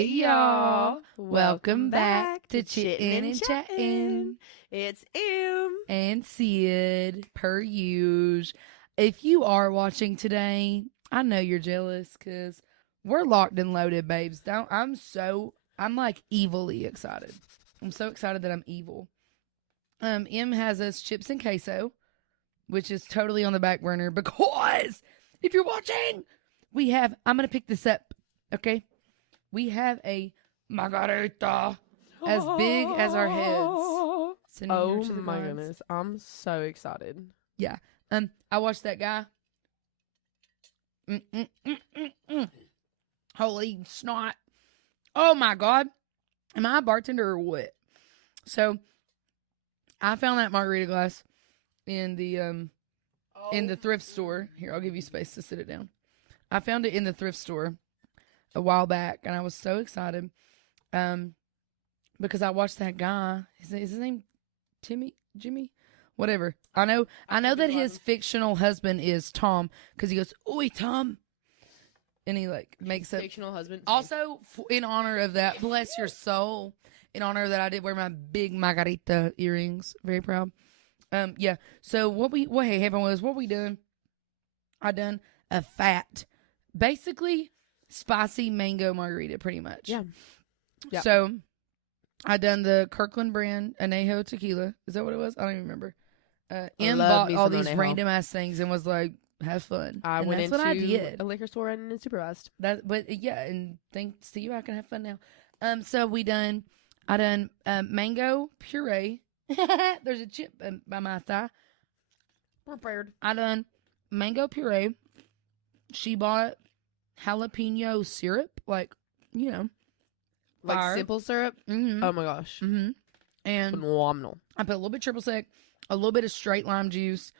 Hey y'all, welcome back to Chittin' and Chattin'. It's Em and Sid, per usual. If you are watching today, I know you're jealous because we're locked and loaded, babes. I'm like evilly excited. I'm so excited that I'm evil. Em has us chips and queso, which is totally on the back burner because if you're watching, I'm going to pick this up, okay? We have a margarita as big as our heads. Oh my goodness, I'm so excited. Yeah. I watched that guy. Holy snot. Oh my God. Am I a bartender or what? So I found that margarita glass in the thrift store. Here, I'll give you space to sit it down. I found it in the thrift store a while back, and I was so excited because I watched that guy. Is his name Jimmy? Whatever. I know that his fictional husband is Tom because he goes, "Oi, Tom," and he like makes a fictional husband. Also, in honor of that, bless your soul. In honor of that, I did wear my big margarita earrings. Very proud. Yeah. So what happened was what we done. I done a fat, basically spicy mango margarita, pretty much. Yeah. So I done the Kirkland brand anejo tequila. Is that what it was? I don't even remember. Em bought all these random ass things and was like, "Have fun." I went into I did. a liquor store and supervised. But yeah, and thanks to you, I can have fun now. So I done mango puree. There's a chip by my thigh. Prepared. I done mango puree. She bought jalapeno syrup, like like simple syrup. Mm-hmm. Oh my gosh. Mm-hmm. And phenomenal. I put a little bit of triple sec, a little bit of straight lime juice.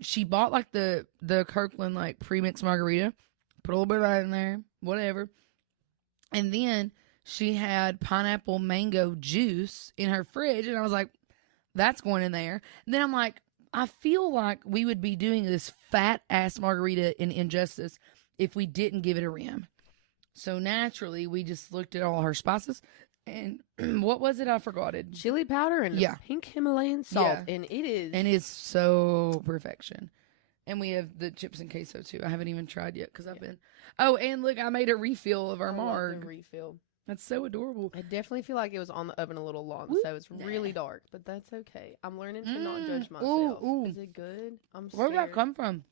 She bought like the Kirkland like premix margarita. Put a little bit of that in there, whatever. And then she had pineapple mango juice in her fridge, and I was like, "That's going in there." And then I'm like, I feel like we would be doing this fat ass margarita in injustice if we didn't give it a rim. So naturally, we just looked at all her spices. And what was it? I forgot it. Chili powder and pink Himalayan salt. Yeah. And it is. And it's so perfection. And we have the chips and queso too. I haven't even tried yet because I've been. Oh, and look, I made a refill of our marg. Refill. That's so adorable. I definitely feel like it was on the oven a little long, so it's really dark. But that's okay. I'm learning to not judge myself. Ooh. Is it good? I'm scared. Where did that come from?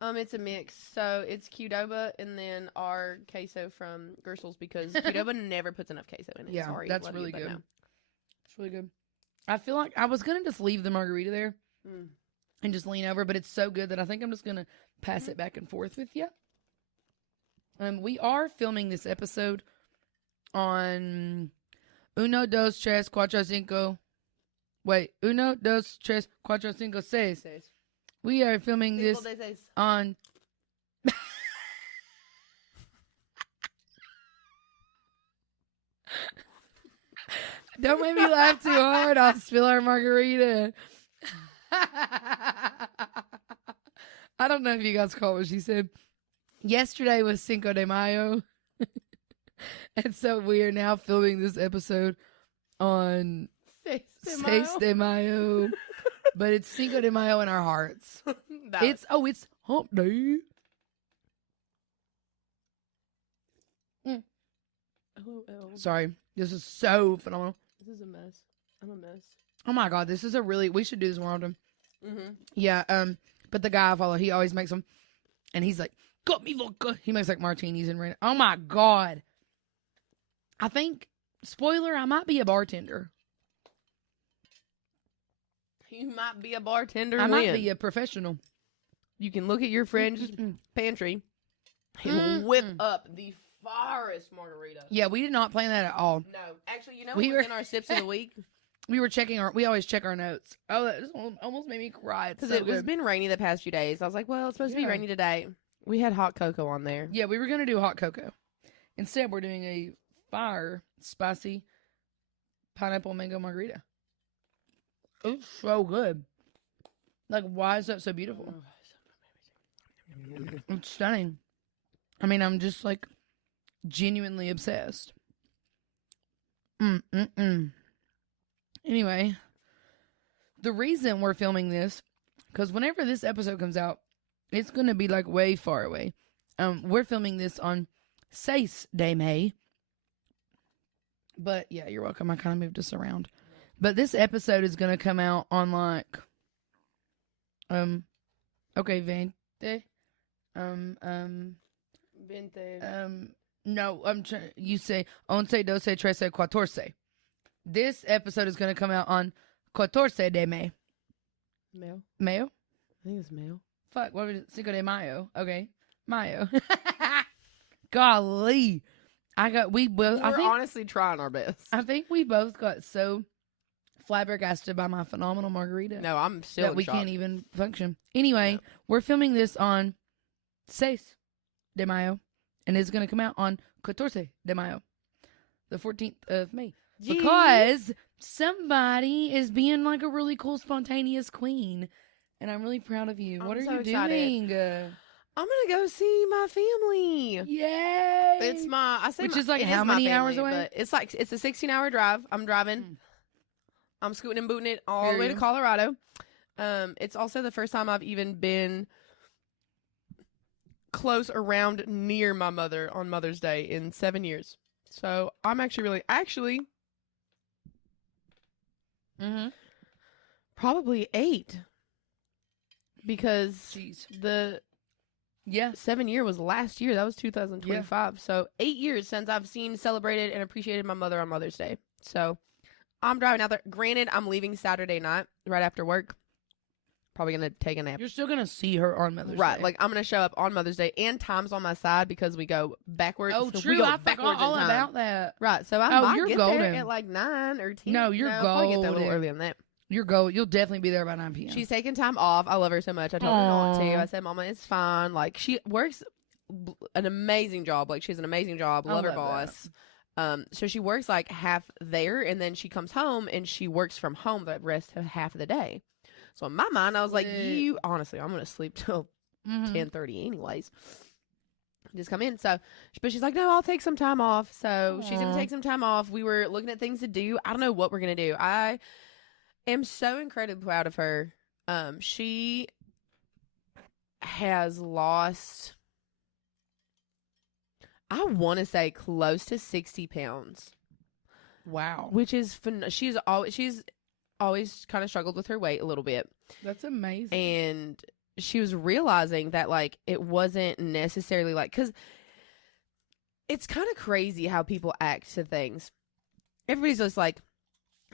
It's a mix. So it's Qdoba and then our queso from Gerstle's because Qdoba never puts enough queso in it. Yeah, Sorry, that's really good. No. It's really good. I feel like I was gonna just leave the margarita there and just lean over, but it's so good that I think I'm just gonna pass it back and forth with you. We are filming this episode on uno, dos, tres, cuatro, cinco. Wait, uno, dos, tres, cuatro, cinco, seis. We are filming this on. Don't make me laugh too hard. I'll spill our margarita. I don't know if you guys caught what she said. Yesterday was Cinco de Mayo. And so we are now filming this episode on Seis de Mayo. But it's Cinco de Mayo in our hearts. It's hump day. Sorry. This is so phenomenal. This is a mess. I'm a mess. Oh my God. This is we should do this more often. Mm-hmm. Yeah. But the guy I follow, he always makes them. And he's like, got me vodka. He makes like martinis and oh my God. I think, spoiler, I might be a bartender. You might be a bartender. I might be a professional. You can look at your friend's pantry and whip up the forest margarita. Yeah, we did not plan that at all. No, actually, we were in our sips of the week. We were we always check our notes. Oh, that just almost made me cry. Because it's been rainy the past few days. I was like, well, it's supposed to be rainy today. We had hot cocoa on there. Yeah, we were going to do hot cocoa. Instead, we're doing a fire, spicy pineapple mango margarita. It's so good. Like, why is that so beautiful? It's stunning. I mean, I'm just like genuinely obsessed. Anyway, the reason we're filming this, because whenever this episode comes out, it's going to be like way far away. We're filming this on 6 de May. But yeah, you're welcome. I kind of moved us around. But this episode is going to come out on like, okay, 20. No, you say 11, 12, 13, 14. This episode is going to come out on 14 de May. Mayo? I think it's Mayo. Fuck, what was it? Cinco de Mayo. Okay. Mayo. Golly. We're honestly trying our best. I think we both got so flabbergasted by my phenomenal margarita. No, I'm still that we can't even function. Anyway, We're filming this on 6 de Mayo, and it's going to come out on 14 de Mayo, the 14th of May. Jeez. Because somebody is being like a really cool, spontaneous queen, and I'm really proud of you. What are you doing? I'm gonna go see my family. Yay! It's which is like how many hours away? It's a 16-hour drive. I'm driving. I'm scooting and booting it all the way to Colorado. It's also the first time I've even been close around near my mother on Mother's Day in 7 years. So I'm actually probably 8, because the 7 year was last year. That was 2025. Yeah. So 8 years since I've seen, celebrated, and appreciated my mother on Mother's Day. So I'm driving out there. Granted, I'm leaving Saturday night right after work. Probably going to take a nap. You're still going to see her on Mother's Day. Right. Like, I'm going to show up on Mother's Day, and time's on my side because we go backwards. Oh, so true. We go I forgot all about that. Right. So I might get there at like 9 or 10. No, you're golden. I'll get there a little earlier than that. You'll definitely be there by 9 p.m. She's taking time off. I love her so much. I told her not to. I said, Mama, it's fine. Like, she works an amazing job. Like, she has an amazing job. Love her boss. So she works like half there, and then she comes home and she works from home the rest of half of the day. So in my mind, I was like, honestly, I'm going to sleep till 10:30 anyways. Just come in. So, but she's like, no, I'll take some time off. So she's going to take some time off. We were looking at things to do. I don't know what we're going to do. I am so incredibly proud of her. She has lost, I want to say, close to 60 pounds. Wow. Which is she's always kind of struggled with her weight a little bit. That's amazing. And she was realizing that, like, it wasn't necessarily like, because it's kind of crazy how people act to things. Everybody's just like,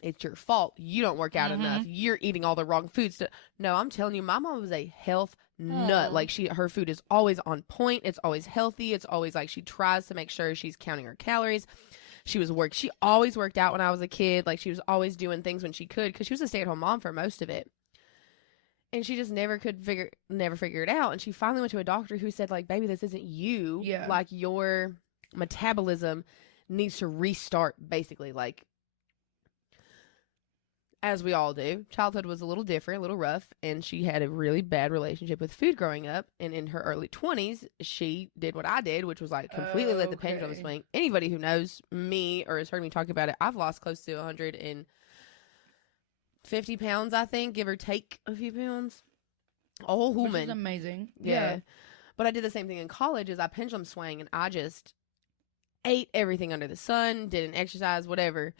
it's your fault. You don't work out enough. You're eating all the wrong foods. No, I'm telling you, my mom was a health nut. Like, her food is always on point. It's always healthy. It's always like she tries to make sure she's counting her calories. She always worked out when I was a kid. Like, she was always doing things when she could, because she was a stay-at-home mom for most of it. And she just never figure it out. And she finally went to a doctor who said, like, baby, this isn't you. Yeah. Like, your metabolism needs to restart, basically. Like, as we all do. Childhood was a little different, a little rough, and she had a really bad relationship with food growing up. And in her early 20s, she did what I did, which was like completely let the pendulum swing. Anybody who knows me or has heard me talk about it, I've lost close to 150 pounds, I think, give or take a few pounds. A whole woman. Which is amazing. Yeah. But I did the same thing in college, as I pendulum swang, and I just ate everything under the sun, didn't exercise, whatever.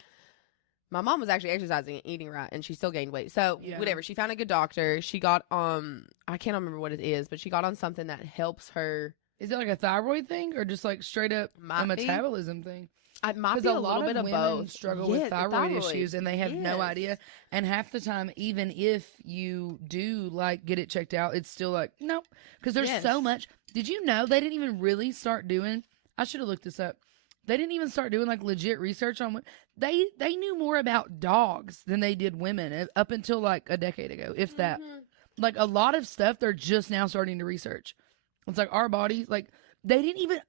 My mom was actually exercising and eating right, and she still gained weight. So, whatever. She found a good doctor. She got, I can't remember what it is, but she got on something that helps her. Is it like a thyroid thing, or just like straight up a metabolism thing? It might be a little bit of both. Struggle with thyroid issues, and they have no idea. And half the time, even if you do like get it checked out, it's still like, nope. Because there's so much. Did you know they didn't even really start doing, I should have looked this up. They didn't even start doing like legit research on they knew more about dogs than they did women up until like a decade ago, if that. Like, a lot of stuff they're just now starting to research. It's like our bodies, like, they didn't even,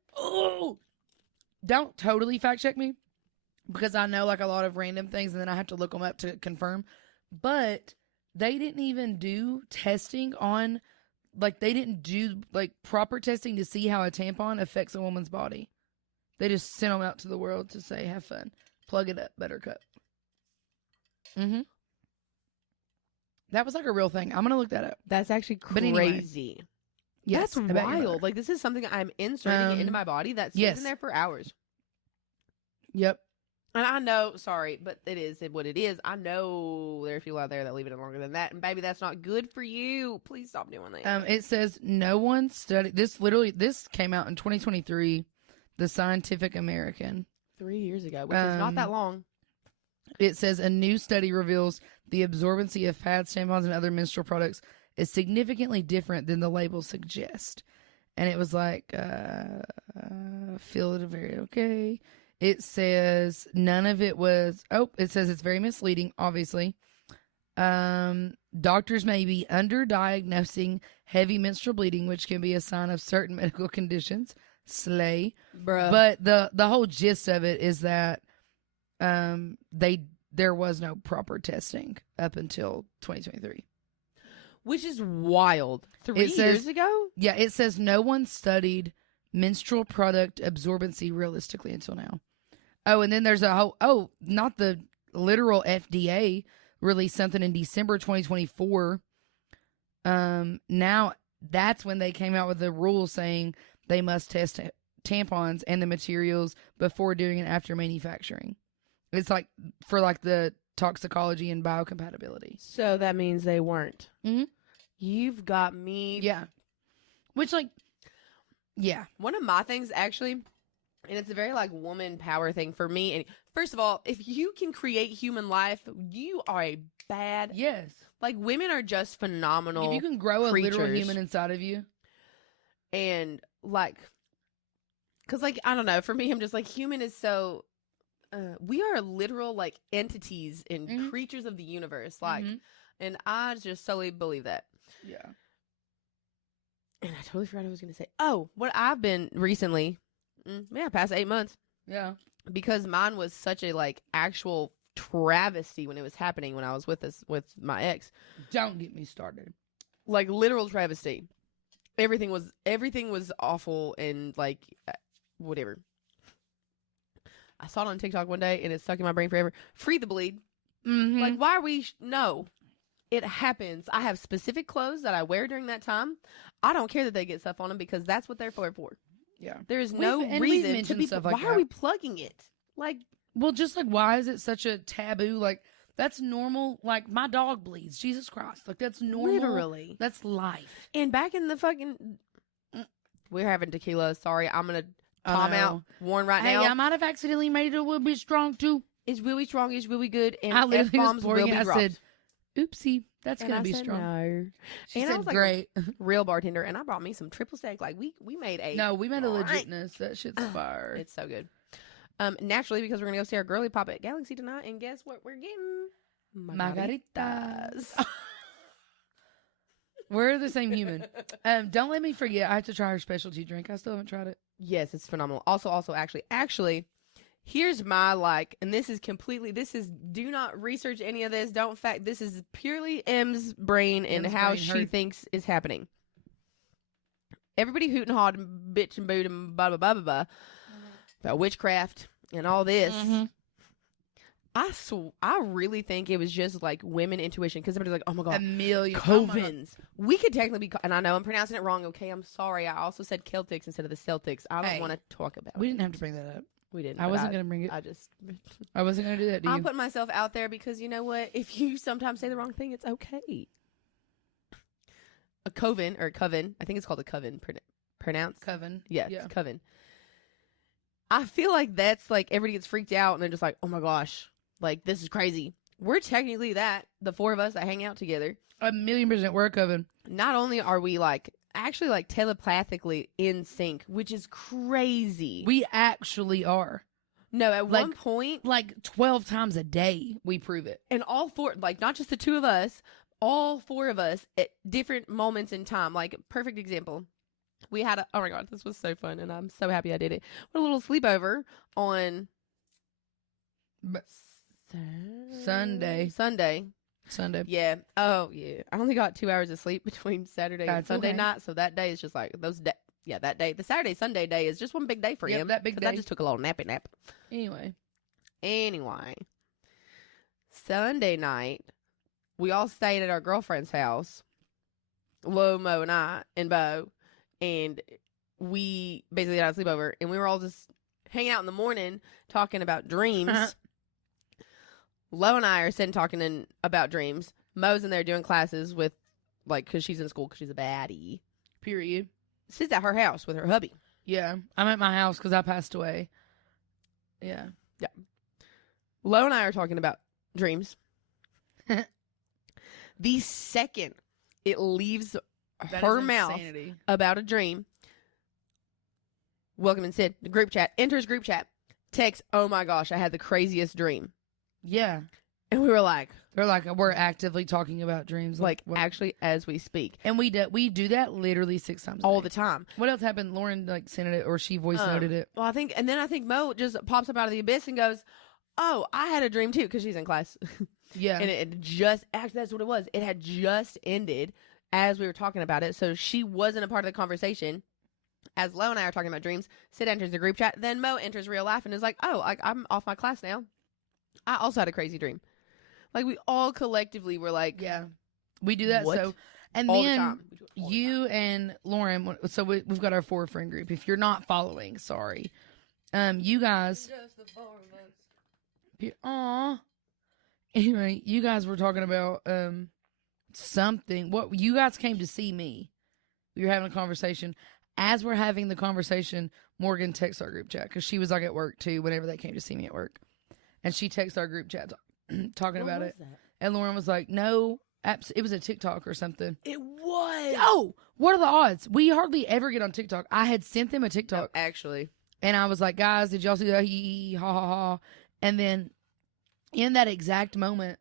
don't totally fact check me, because I know like a lot of random things and then I have to look them up to confirm. But they didn't even do testing on, like, they didn't do like proper testing to see how a tampon affects a woman's body. They just sent them out to the world to say, have fun. Plug it up, Buttercup. Mm-hmm. That was like a real thing. I'm going to look that up. That's actually But anyway. crazy. Yes, That's wild. Like, this is something I'm inserting into my body that's sitting there for hours. Yep. And I know, sorry, but it is what it is. I know there are people out there that leave it in longer than that. And baby, that's not good for you. Please stop doing that. It says no one studied this. This came out in 2023, the Scientific American. 3 years ago, which is not that long. It says a new study reveals the absorbency of pads, tampons, and other menstrual products is significantly different than the labels suggest. And it was like, feel it very okay. It says none of it was, it says it's very misleading, obviously. Doctors may be underdiagnosing heavy menstrual bleeding, which can be a sign of certain medical conditions. Slay. Bruh. But the whole gist of it is that there was no proper testing up until 2023. Which is wild. 3 years ago? Yeah, it says no one studied menstrual product absorbency realistically until now. Oh, and then there's a whole, not the literal FDA released something in December 2024. Now that's when they came out with the rule saying they must test tampons and the materials before doing and after manufacturing. It's like for like the toxicology and biocompatibility. So that means they weren't. Mm-hmm. You've got me. Yeah. Which, like, yeah. One of my things, actually, and it's a very, like, woman power thing for me. And first of all, if you can create human life, you are a bad. Yes. Like, women are just phenomenal. If you can grow creatures. a literal human inside of you. And, like, because, like, I don't know. For me, I'm just like, human is so. We are literal, like, entities and creatures of the universe. Like, and I just solely believe that. Yeah. And I totally forgot what I was going to say. Oh, what I've been recently, past 8 months. Yeah. Because mine was such a, like, actual travesty when it was happening when I was with my ex. Don't get me started. Like, literal travesty. Everything was awful and, like, whatever. I saw it on TikTok one day and it's stuck in my brain forever. Free the bleed. Mm-hmm. Like, why are we? No. It happens. I have specific clothes that I wear during that time. I don't care that they get stuff on them because that's what they're for. Yeah. There is no reason to be. Stuff like why are we plugging it? Like, well, just like, why is it such a taboo? Like, that's normal. Like, my dog bleeds. Jesus Christ. Like, that's normal. Literally. That's life. And back in the fucking. We're having tequila. Sorry. I'm going to Tom out. Warn right now. Hey, I might have accidentally made it a little bit strong, too. It's really strong. It's really good. And I literally F-bombs was pouring will be it. I dropped. said, oopsie, that's going to be said, strong. No. She and said, I was like, great. Real bartender. And I brought me some triple sec. Like, we made a. No, we made a legitness. That shit's fire. It's so good. Naturally, because we're going to go see our girly pop at Galaxy tonight. And guess what we're getting? Margaritas. We're the same human. Don't let me forget. I have to try her specialty drink. I still haven't tried it. Yes, it's phenomenal. Also, actually, here's my and this is do not research any of this. This is purely M's brain and how she thinks is happening. Everybody hoot and hawed and bitch and boot and blah, blah, blah, blah, blah, about witchcraft and all this. Mm-hmm. I really think it was just like women intuition because everybody's like, oh my God, a million covens. We could technically be, and I know I'm pronouncing it wrong. Okay, I'm sorry. I also said Celtics instead of the Celtics. I don't want to talk about it. We didn't have to bring that up. We didn't. I wasn't going to bring it. I wasn't going to do that to you. I'm putting myself out there because you know what? If you sometimes say the wrong thing, it's okay. A coven or coven. I think it's called a coven. Pronounced? Coven. Yeah, it's coven. I feel like that's like everybody gets freaked out and they're just like, oh my gosh. Like, this is crazy. We're technically the four of us that hang out together. 1,000,000% we're a coven. Not only are we actually telepathically in sync, which is crazy. We actually are. No, at one point. 12 times a day, we prove it. And all four, not just the two of us, all four of us at different moments in time. Perfect example. We had oh my God, this was so fun and I'm so happy I did it. What a little sleepover on Sunday. Yeah. Oh, yeah. I only got 2 hours of sleep between Saturday and Sunday night. So that day is just Yeah, that day, the Saturday, Sunday day is just one big day for Yep, him. that big 'cause I day. just took a little nappy nap. Anyway, Sunday night, we all stayed at our girlfriend's house. Lo, Mo, and I, and Bo, and we basically had a sleepover, and we were all just hanging out in the morning talking about dreams. Lo and I are sitting talking about dreams. Mo's in there doing classes with, like, because she's in school because she's a baddie. period. Sits at her house with her hubby. Yeah, I'm at my house because I passed away. Yeah. Lo and I are talking about dreams. The second it leaves That her is mouth insanity. about a dream, welcome and Sid, the group chat, enters group chat, text, oh my gosh, I had the craziest dream. Yeah. And we were like, They're like, we're actively talking about dreams. like what- actually as we speak. And we do that literally 6 times a All day. the time. What else happened? Lauren like sent it or she voice noted it. Well, I think Mo just pops up out of the abyss and goes, oh, I had a dream too, because she's in class. Yeah. And it just, actually, that's what it was. It had just ended as we were talking about it. So she wasn't a part of the conversation. As Lo and I are talking about dreams, Sid enters the group chat. Then Mo enters real life and is like, oh, I'm off my class now. I also had a crazy dream. Like, we all collectively were like, Yeah. We do that. What? So, and all the then time. We do it all the you time. and Lauren, so we've got our 4 friend group. If you're not following, sorry. You guys. Just the 4 of us. Aw. Anyway, you guys were talking about something. What you guys came to see me. We were having a conversation. As we're having the conversation, Morgan texts our group chat because she was like at work too. Whenever they came to see me at work, and she texts our group chat talking about it. And Lauren was like, "No, it was a TikTok or something." It was. Oh, what are the odds? We hardly ever get on TikTok. I had sent them a TikTok. No, actually. And I was like, guys, did y'all see that? Hee hee, ha ha ha. And then in that exact moment,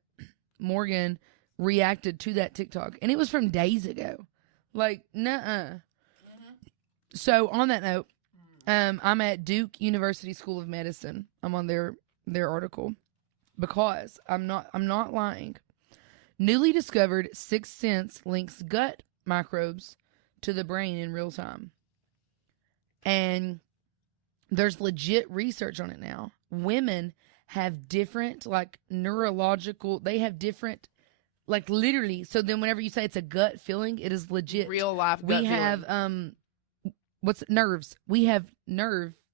Morgan reacted to that TikTok. And it was from days ago. Like, nuh-uh. So on that note, I'm at Duke University School of Medicine. I'm on their article because I'm not lying. Newly discovered sixth sense links gut microbes to the brain in real time. And there's legit research on it now. Women have different, like, neurological, they have different, like, literally. So then whenever you say it's a gut feeling, it is legit. Real life gut We have, feeling. what's nerves? We have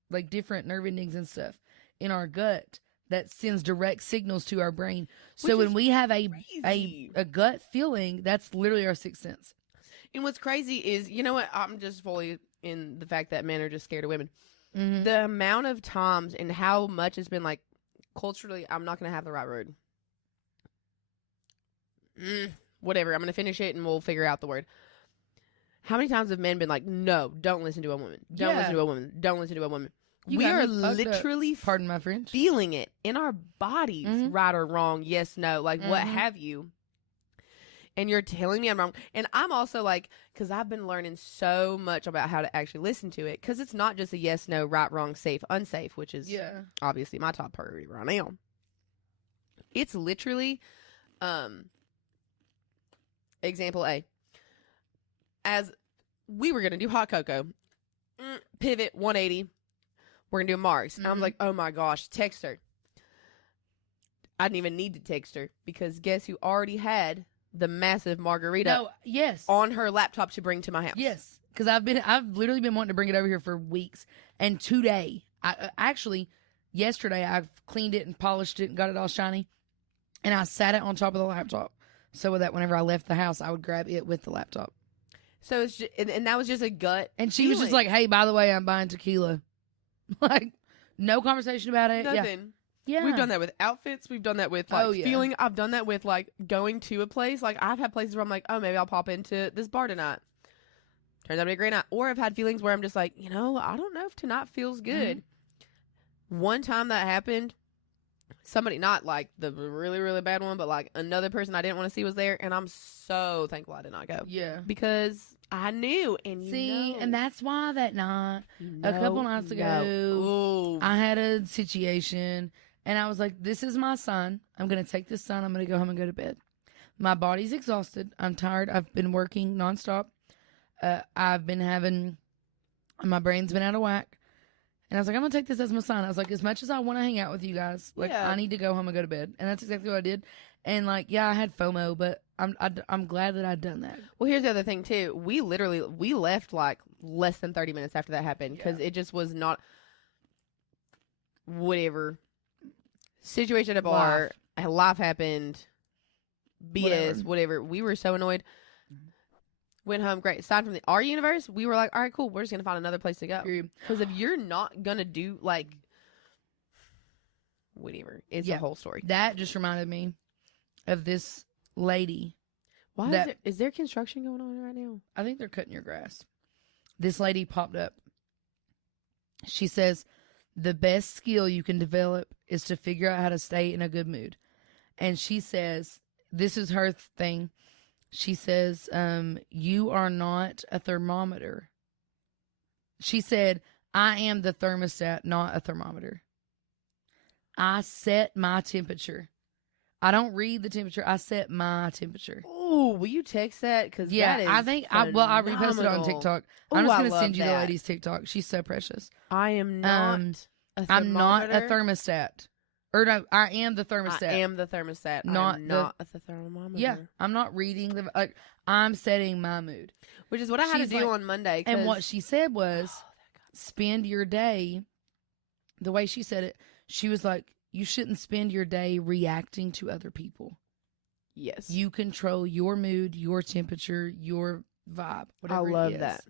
like different nerve endings and stuff in our gut that sends direct signals to our brain. So Which when is we have crazy. a gut feeling, that's literally our sixth sense. And what's crazy is, you know what? I'm just fully in the fact that men are just scared of women. Mm-hmm. The amount of times and how much it's been like culturally, I'm not going to have the right word. Whatever. I'm going to finish it and we'll figure out the word. How many times have men been like, no, don't listen to a woman. Don't Yeah. listen to a woman. Don't listen to a woman. You We got are me fucked up. literally Pardon my French. feeling it in our bodies, Mhm. right or wrong, yes, no, like what Mhm. have you. And you're telling me I'm wrong. And I'm also like, because I've been learning so much about how to actually listen to it. Because it's not just a yes, no, right, wrong, safe, unsafe, which is Yeah. obviously my top priority right now. It's literally, example A. As we were going to do hot cocoa, pivot 180, we're going to do Marks. And I'm Mhm. like, oh my gosh, text her. I didn't even need to text her because guess who already had the massive margarita No, yes. on her laptop to bring to my house? Yes. Because I've literally been wanting to bring it over here for weeks. And today, yesterday, I've cleaned it and polished it and got it all shiny. And I sat it on top of the laptop so that whenever I left the house, I would grab it with the laptop. So it's just, and that was just a gut. And she was just feeling. like, hey, by the way, I'm buying tequila. Like, no conversation about it. Nothing. Yeah. We've done that with outfits. We've done that with like Oh, yeah. feeling. I've done that with like going to a place. Like I've had places where I'm like, oh, maybe I'll pop into this bar tonight. Turns out to be a great night. Or I've had feelings where I'm just like, I don't know if tonight feels good. Mm-hmm. One time that happened, somebody, not like the really, really bad one, but like another person I didn't want to see was there. And I'm so thankful I did not go. Yeah. Because I knew. And See, know, and that's why that night, you a couple know, nights you ago, know. Ooh. I had a situation and I was like, this is my sign. I'm going to take this sign. I'm going to go home and go to bed. My body's exhausted. I'm tired. I've been working nonstop. I've been having and my brain's been out of whack. And I was like, I'm going to take this as my sign. I was like, as much as I want to hang out with you guys, like, Yeah. I need to go home and go to bed. And that's exactly what I did. And, like, yeah, I had FOMO, but I'm glad that I'd done that. Well, here's the other thing, too. We left, like, less than 30 minutes after that happened because it just was not whatever. Situation at a bar. Life happened. BS, whatever. We were so annoyed. Went home, great. Aside from our universe, we were like, all right, cool. We're just going to find another place to go. Because if you're not going to do, like, whatever, it's a whole story. That just reminded me of this lady. Why is there construction going on right now? I think they're cutting your grass. This lady popped up. She says, the best skill you can develop is to figure out how to stay in a good mood. And she says, this is her thing. She says, you are not a thermometer. She said, I am the thermostat, not a thermometer. I set my temperature. I don't read the temperature. I set my temperature. Oh, will you text that? Because I think I reposted it on TikTok. I'm just going to send you the lady's TikTok. She's so precious. I am not a thermometer. I'm not a thermostat. Or no, I am the thermostat. I am the thermostat. Not the thermometer. Yeah, I'm not reading the. Like, I'm setting my mood, which is what I had to do on Monday. And what she said was, spend your day. The way she said it, she was like, you shouldn't spend your day reacting to other people. Yes, you control your mood, your temperature, your vibe. Whatever. I love that.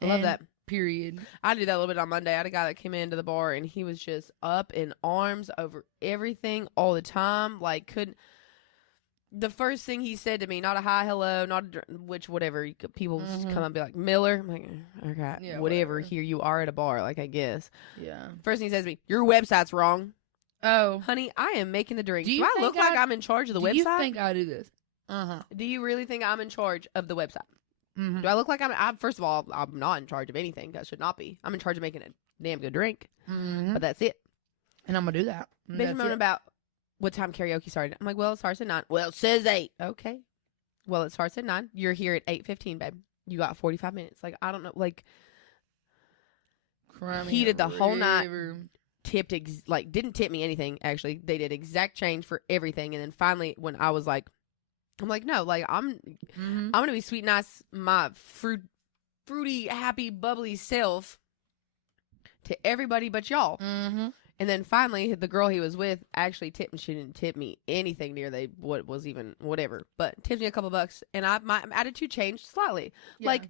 I love that. Period. I did that a little bit on Monday. I had a guy that came into the bar and he was just up in arms over everything all the time. Like, couldn't. The first thing he said to me, not a hi, hello, not a, which, whatever. People just come up and be like, Miller. I'm like, okay, yeah, whatever. Here you are at a bar, like, I guess. Yeah. First thing he says to me, your website's wrong. Oh. Honey, I am making the drinks. Do I look like I'm in charge of the website? Do you think I do this? Do you really think I'm in charge of the website? Mm-hmm. Do I look like first of all, I'm not in charge of anything. I should not be. I'm in charge of making a damn good drink. Mm-hmm. But that's it. And I'm going to do that. Bitch moaning about what time karaoke started. I'm like, well, it starts at 9. Well, it says 8. Okay. Well, it starts at 9. You're here at 8:15, babe. You got 45 minutes. Like, I don't know. Like, he did the whole night. Tipped, didn't tip me anything, actually. They did exact change for everything. And then finally, when I was like, I'm like, no, like, I'm going to be sweet, nice, my fruity, happy, bubbly self to everybody but y'all. Mm-hmm. And then finally, the girl he was with actually tipped me. She didn't tip me anything near what was even whatever, but tipped me a couple bucks. And my attitude changed slightly. Yeah. Like,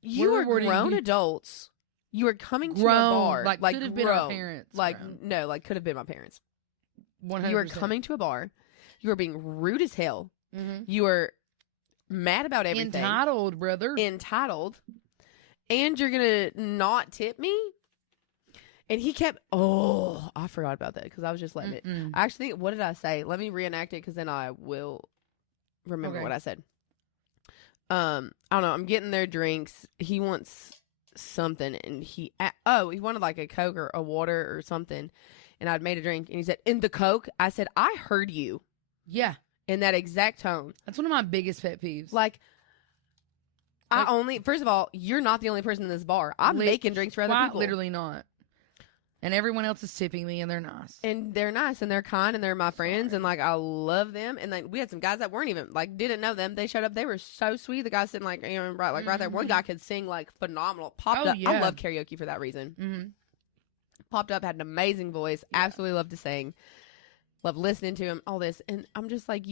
you are grown adults. You are coming to a bar. Like could have been our parents. Like, no, like, could have been my parents. 100%. You are coming to a bar. You are being rude as hell. Mm-hmm. You are mad about everything. Entitled, brother. Entitled. And you're going to not tip me? And he kept, I forgot about that because I was just letting it. I actually think, what did I say? Let me reenact it because then I will remember what I said. I don't know. I'm getting their drinks. He wants something and he wanted like a Coke or a water or something. And I'd made a drink and he said, in the Coke? I said, I heard you. Yeah. In that exact tone. That's one of my biggest pet peeves. Like, first of all, you're not the only person in this bar. I'm making drinks for other people. Literally not. And everyone else is tipping me, and they're nice. And they're nice, and they're kind, and they're my friends, and, like, I love them. And, like, we had some guys that weren't even, like, didn't know them. They showed up. They were so sweet. The guy sitting, like, right there. One guy could sing, like, phenomenal. Popped up. Yeah. I love karaoke for that reason. Mm-hmm. Popped up, had an amazing voice. Yeah. Absolutely loved to sing. Love listening to him, all this. And I'm just like,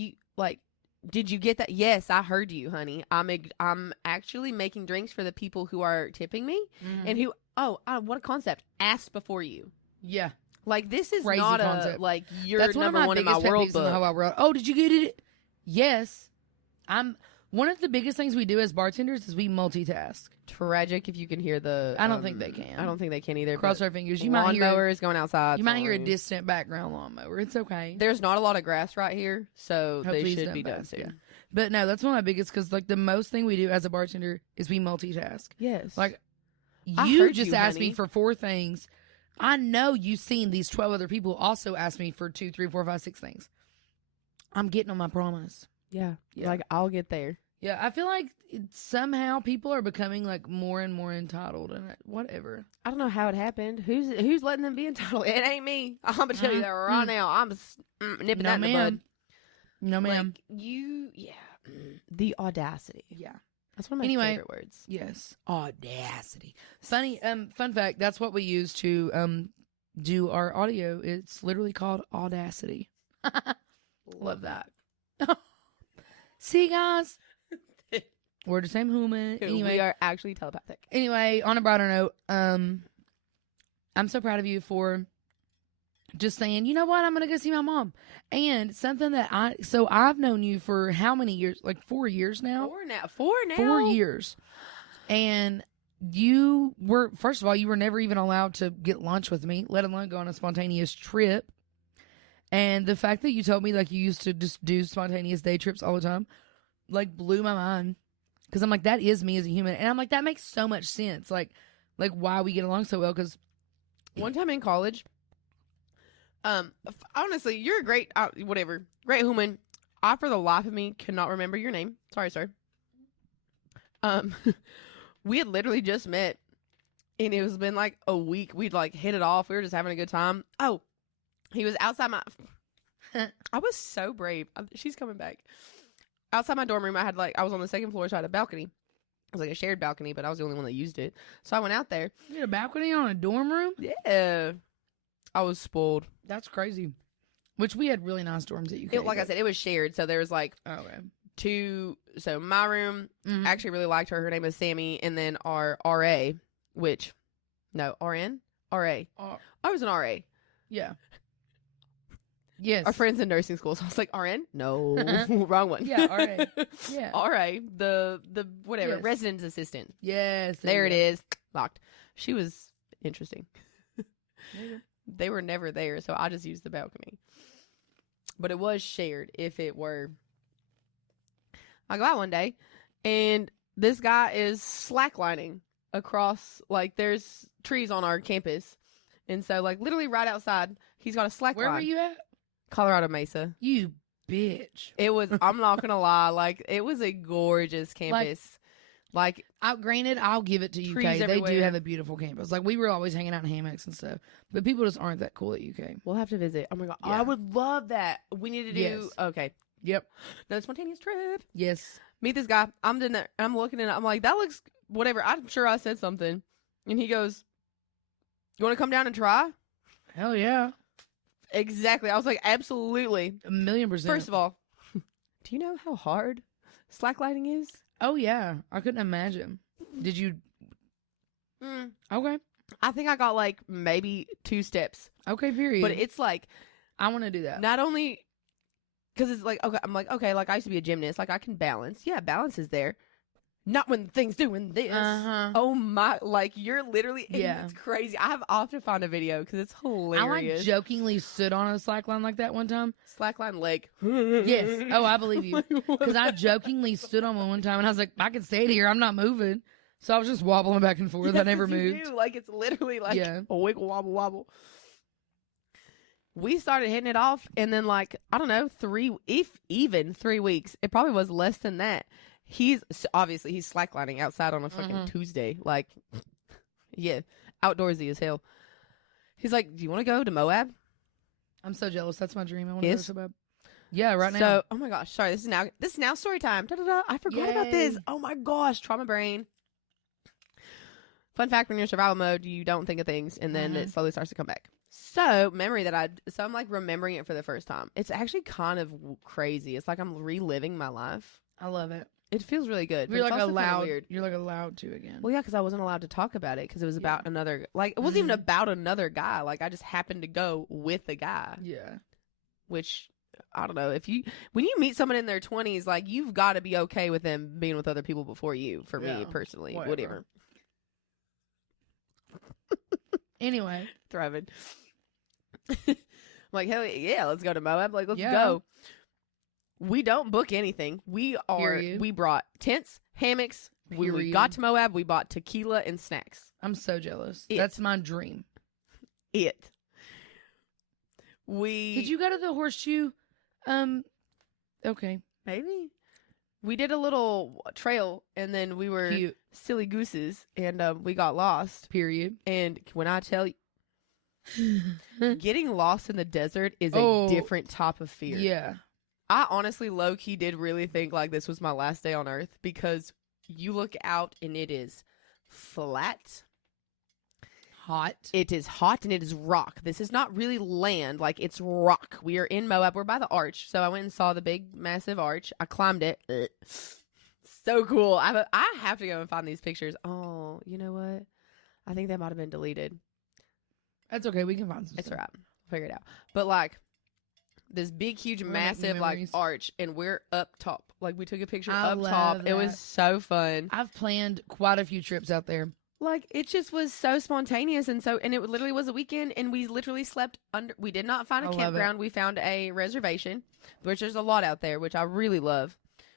did you get that? Yes, I heard you, honey. I'm actually making drinks for the people who are tipping me and who, what a concept. Ask before you. Yeah. Like, this is crazy not concept. Like, you're That's number one in my world book. In the whole world. Oh, did you get it? Yes. One of the biggest things we do as bartenders is we multitask. Tragic if you can hear the... I don't think they can. I don't think they can either. Cross our fingers. You might hear... Lawnmowers going outside. You might hear a distant background lawnmower. It's okay. There's not a lot of grass right here, so hopefully they should be done soon. Yeah. But no, that's one of my biggest... Because, like, the most thing we do as a bartender is we multitask. Yes. Like, you just asked me for 4 things. I know you've seen these 12 other people also ask me for 2, 3, 4, 5, 6 things. I'm getting on my promise. Yeah. Like, I'll get there. Yeah, I feel like somehow people are becoming like more and more entitled and whatever. I don't know how it happened. Who's letting them be entitled? It ain't me. I'm gonna tell you that right now. I'm nipping No, that in the bud. No, ma'am. Like the audacity. Yeah. That's one of my favorite words. Yes, audacity. Funny, fun fact. That's what we use to do our audio. It's literally called Audacity. Love that. See, guys, we're the same human. Anyway, we are actually telepathic. Anyway, on a brighter note, I'm so proud of you for just saying, you know what, I'm gonna go see my mom. And something that I've known you for how many years? Like 4 years now. 4 now. 4 years. And you were, first of all, you were never even allowed to get lunch with me, let alone go on a spontaneous trip. And the fact that you told me like you used to just do spontaneous day trips all the time, like blew my mind. Because I'm like, that is me as a human. And I'm like, that makes so much sense. Like why we get along so well. Because one time in college, honestly, you're a great, great human. I, for the life of me, cannot remember your name. Sorry, sir. We had literally just met, and it was been like a week. We'd like hit it off. We were just having a good time. Oh, he was outside my. I was so brave. She's coming back. Outside my dorm room, I was on the second floor, so I had a balcony. It was like a shared balcony, but I was the only one that used it. So I went out there. You had a balcony on a dorm room? Yeah. I was spoiled. That's crazy. Which we had really nice dorms at UK. Like I said, it was shared. So there was like two. So my room, I actually really liked her. Her name was Sammy. And then our RA, RN? RA. I was an RA. Yeah. Yes. Our friends in nursing school. So I was like, RN? No. Wrong one. Yeah, RA. Yeah. RA. The whatever. Yes. Residence assistant. Yes. There it is. Locked. She was interesting. They were never there, so I just used the balcony. But it was shared if it were. I go out one day, and this guy is slacklining across, like, there's trees on our campus. And so, like, literally right outside, he's got a slack line. Where were you at? Colorado Mesa. You bitch. It was, I'm not going to lie, like, it was a gorgeous campus. Like, granted, I'll give it to UK. They do have a beautiful campus. Like, we were always hanging out in hammocks and stuff. But people just aren't that cool at UK. We'll have to visit. Oh, my God. Yeah. I would love that. We need to do, Yes. Okay. Yep. Another spontaneous trip. Yes. Meet this guy. I'm in there. I'm looking at it. I'm like, that looks whatever. I'm sure I said something. And he goes, you want to come down and try? Hell yeah. Exactly. I was like, absolutely. 1,000,000%. First of all, do you know how hard slacklining is? Oh, yeah. I couldn't imagine. Did you? Okay. I think I got like maybe 2 steps. Okay, period. But it's like, I want to do that. not only, because it's like, okay, I'm like, okay, like I used to be a gymnast. Like I can balance. Yeah, balance is there. Not when things doing this. Oh my, like you're literally, yeah. It's crazy. I have often found a video because it's hilarious. I like jokingly stood on a slackline like that one time. Slackline leg. Yes. Oh, I believe you. Because I jokingly stood on one time and I was like, I can stay here. I'm not moving. So I was just wobbling back and forth. I never moved. Like it's literally like a wiggle wobble wobble. We started hitting it off, and then like I don't know, 3 weeks. It probably was less than that. He's slacklining outside on a fucking Tuesday. Like, yeah, outdoorsy as hell. He's like, do you want to go to Moab? I'm so jealous. That's my dream. I want to go so bad. Yeah, right now. So, oh my gosh, sorry. This is now story time. Da-da-da. I forgot about this. Oh my gosh, trauma brain. Fun fact: when you're in survival mode, you don't think of things, and then it slowly starts to come back. So, I'm like remembering it for the first time. It's actually kind of crazy. It's like I'm reliving my life. I love it. It feels really good. You're like allowed. You're like allowed to again. Well, yeah, because I wasn't allowed to talk about it because it was about another. Like it wasn't even about another guy. Like I just happened to go with a guy. Yeah. Which I don't know when you meet someone in their 20s, like you've got to be okay with them being with other people before you. For me personally, whatever. Anyway, thriving. I'm like, hell yeah, let's go to Moab. Like, let's go. We don't book anything. We brought tents, hammocks. When we got to Moab, we bought tequila and snacks. I'm so jealous. That's my dream. Did you go to the horseshoe? Okay. Maybe. we did a little trail, and then we were Cute. silly gooses, and we got lost. Period. And when I tell you, getting lost in the desert is a Oh, different type of fear. Yeah. I honestly, low-key, did really think like this was my last day on Earth, because you look out and it is flat. Hot. It is hot and it is rock. This is not really land. Like, it's rock. We are in Moab. We're by the arch. So I went and saw the big, massive arch. I climbed it. So cool. I have to go and find these pictures. Oh, you know what? I think they might have been deleted. That's okay. We can find some It's stuff. all right. Figure it out. But, like, this big, huge, We're making massive, like, memories. arch, and we're up top. Like, we took a picture I up love top. It was that. so fun. I've planned quite a few trips out there. Like, it just was so spontaneous, and it literally was a weekend, and we literally slept under. We did not find a I love campground. We found a reservation, which there's a lot out there, which I really love.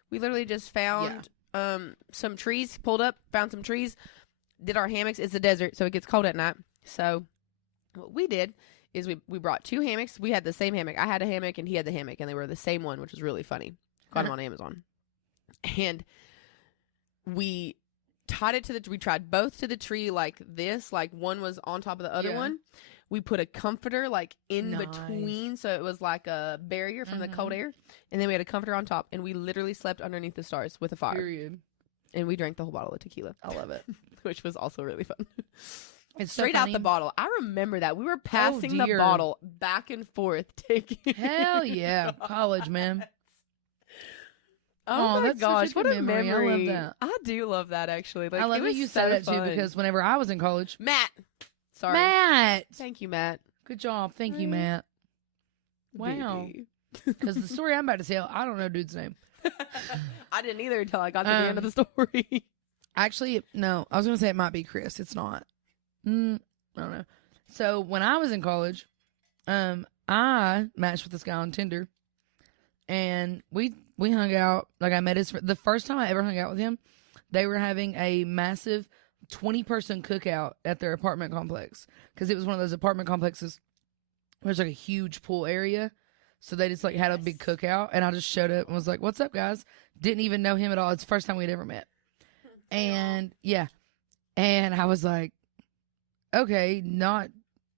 We literally just found some trees, pulled up, found some trees, did our hammocks. It's a desert, so it gets cold at night. So what we did is we brought 2 hammocks. We had the same hammock. I had a hammock, and he had the hammock, and they were the same one, which was really funny. Got them on Amazon. And we tied it to we tried both to the tree like this, like one was on top of the other one. We put a comforter like in between, so it was like a barrier from the cold air, and then we had a comforter on top, and we literally slept underneath the stars with a fire. Period. And we drank the whole bottle of tequila. I love it. Which was also really fun. It's Straight so out the bottle. I remember that. We were passing the dear. bottle back and forth, taking Hell yeah. College, man. Oh my that's such a gosh, good what a memory. I love memory. that. I do love that, actually. Like, I love it that was you so said that fun. too, because whenever I was in college, Matt. Sorry. Matt. Thank you, Matt. Good job. Thank you, Matt. Wow. Baby. Because the story I'm about to tell, I don't know dude's name. I didn't either until I got to the end of the story. Actually, no. I was going to say it might be Chris. It's not. I don't know. So when I was in college, I matched with this guy on Tinder, and we hung out. Like, I met the first time I ever hung out with him, they were having a massive 20-person cookout at their apartment complex, because it was one of those apartment complexes where there's like a huge pool area. So they just like had a big cookout, and I just showed up and was like, "What's up, guys?" Didn't even know him at all. It's the first time we'd ever met. And and I was like, okay, not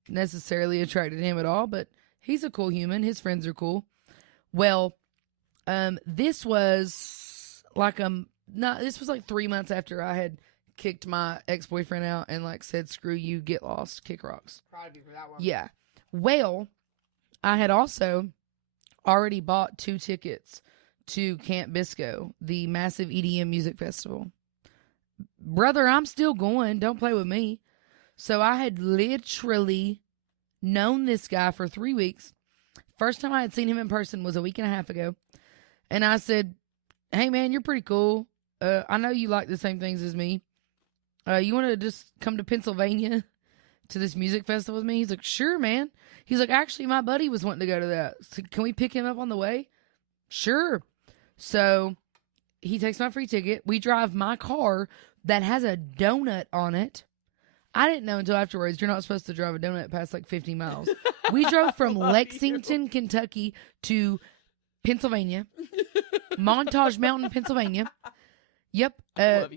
necessarily attracted to him at all, but he's a cool human. His friends are cool. Well, this was like this was like 3 months after I had kicked my ex-boyfriend out and like said, "Screw you, get lost, kick rocks." Proud of you for that one. Yeah. Well, I had also already bought 2 tickets to Camp Bisco, the massive EDM music festival. Brother, I'm still going. Don't play with me. So I had literally known this guy for 3 weeks. First time I had seen him in person was a week and a half ago. And I said, "Hey, man, you're pretty cool. I know you like the same things as me. You want to just come to Pennsylvania to this music festival with me?" He's like, "Sure, man." He's like, "Actually, my buddy was wanting to go to that. So can we pick him up on the way?" Sure. So he takes my free ticket. We drive my car that has a donut on it. I didn't know until afterwards you're not supposed to drive a donut past like 50 miles. We drove from Lexington, Kentucky to Pennsylvania, Montage Mountain, Pennsylvania. Yep.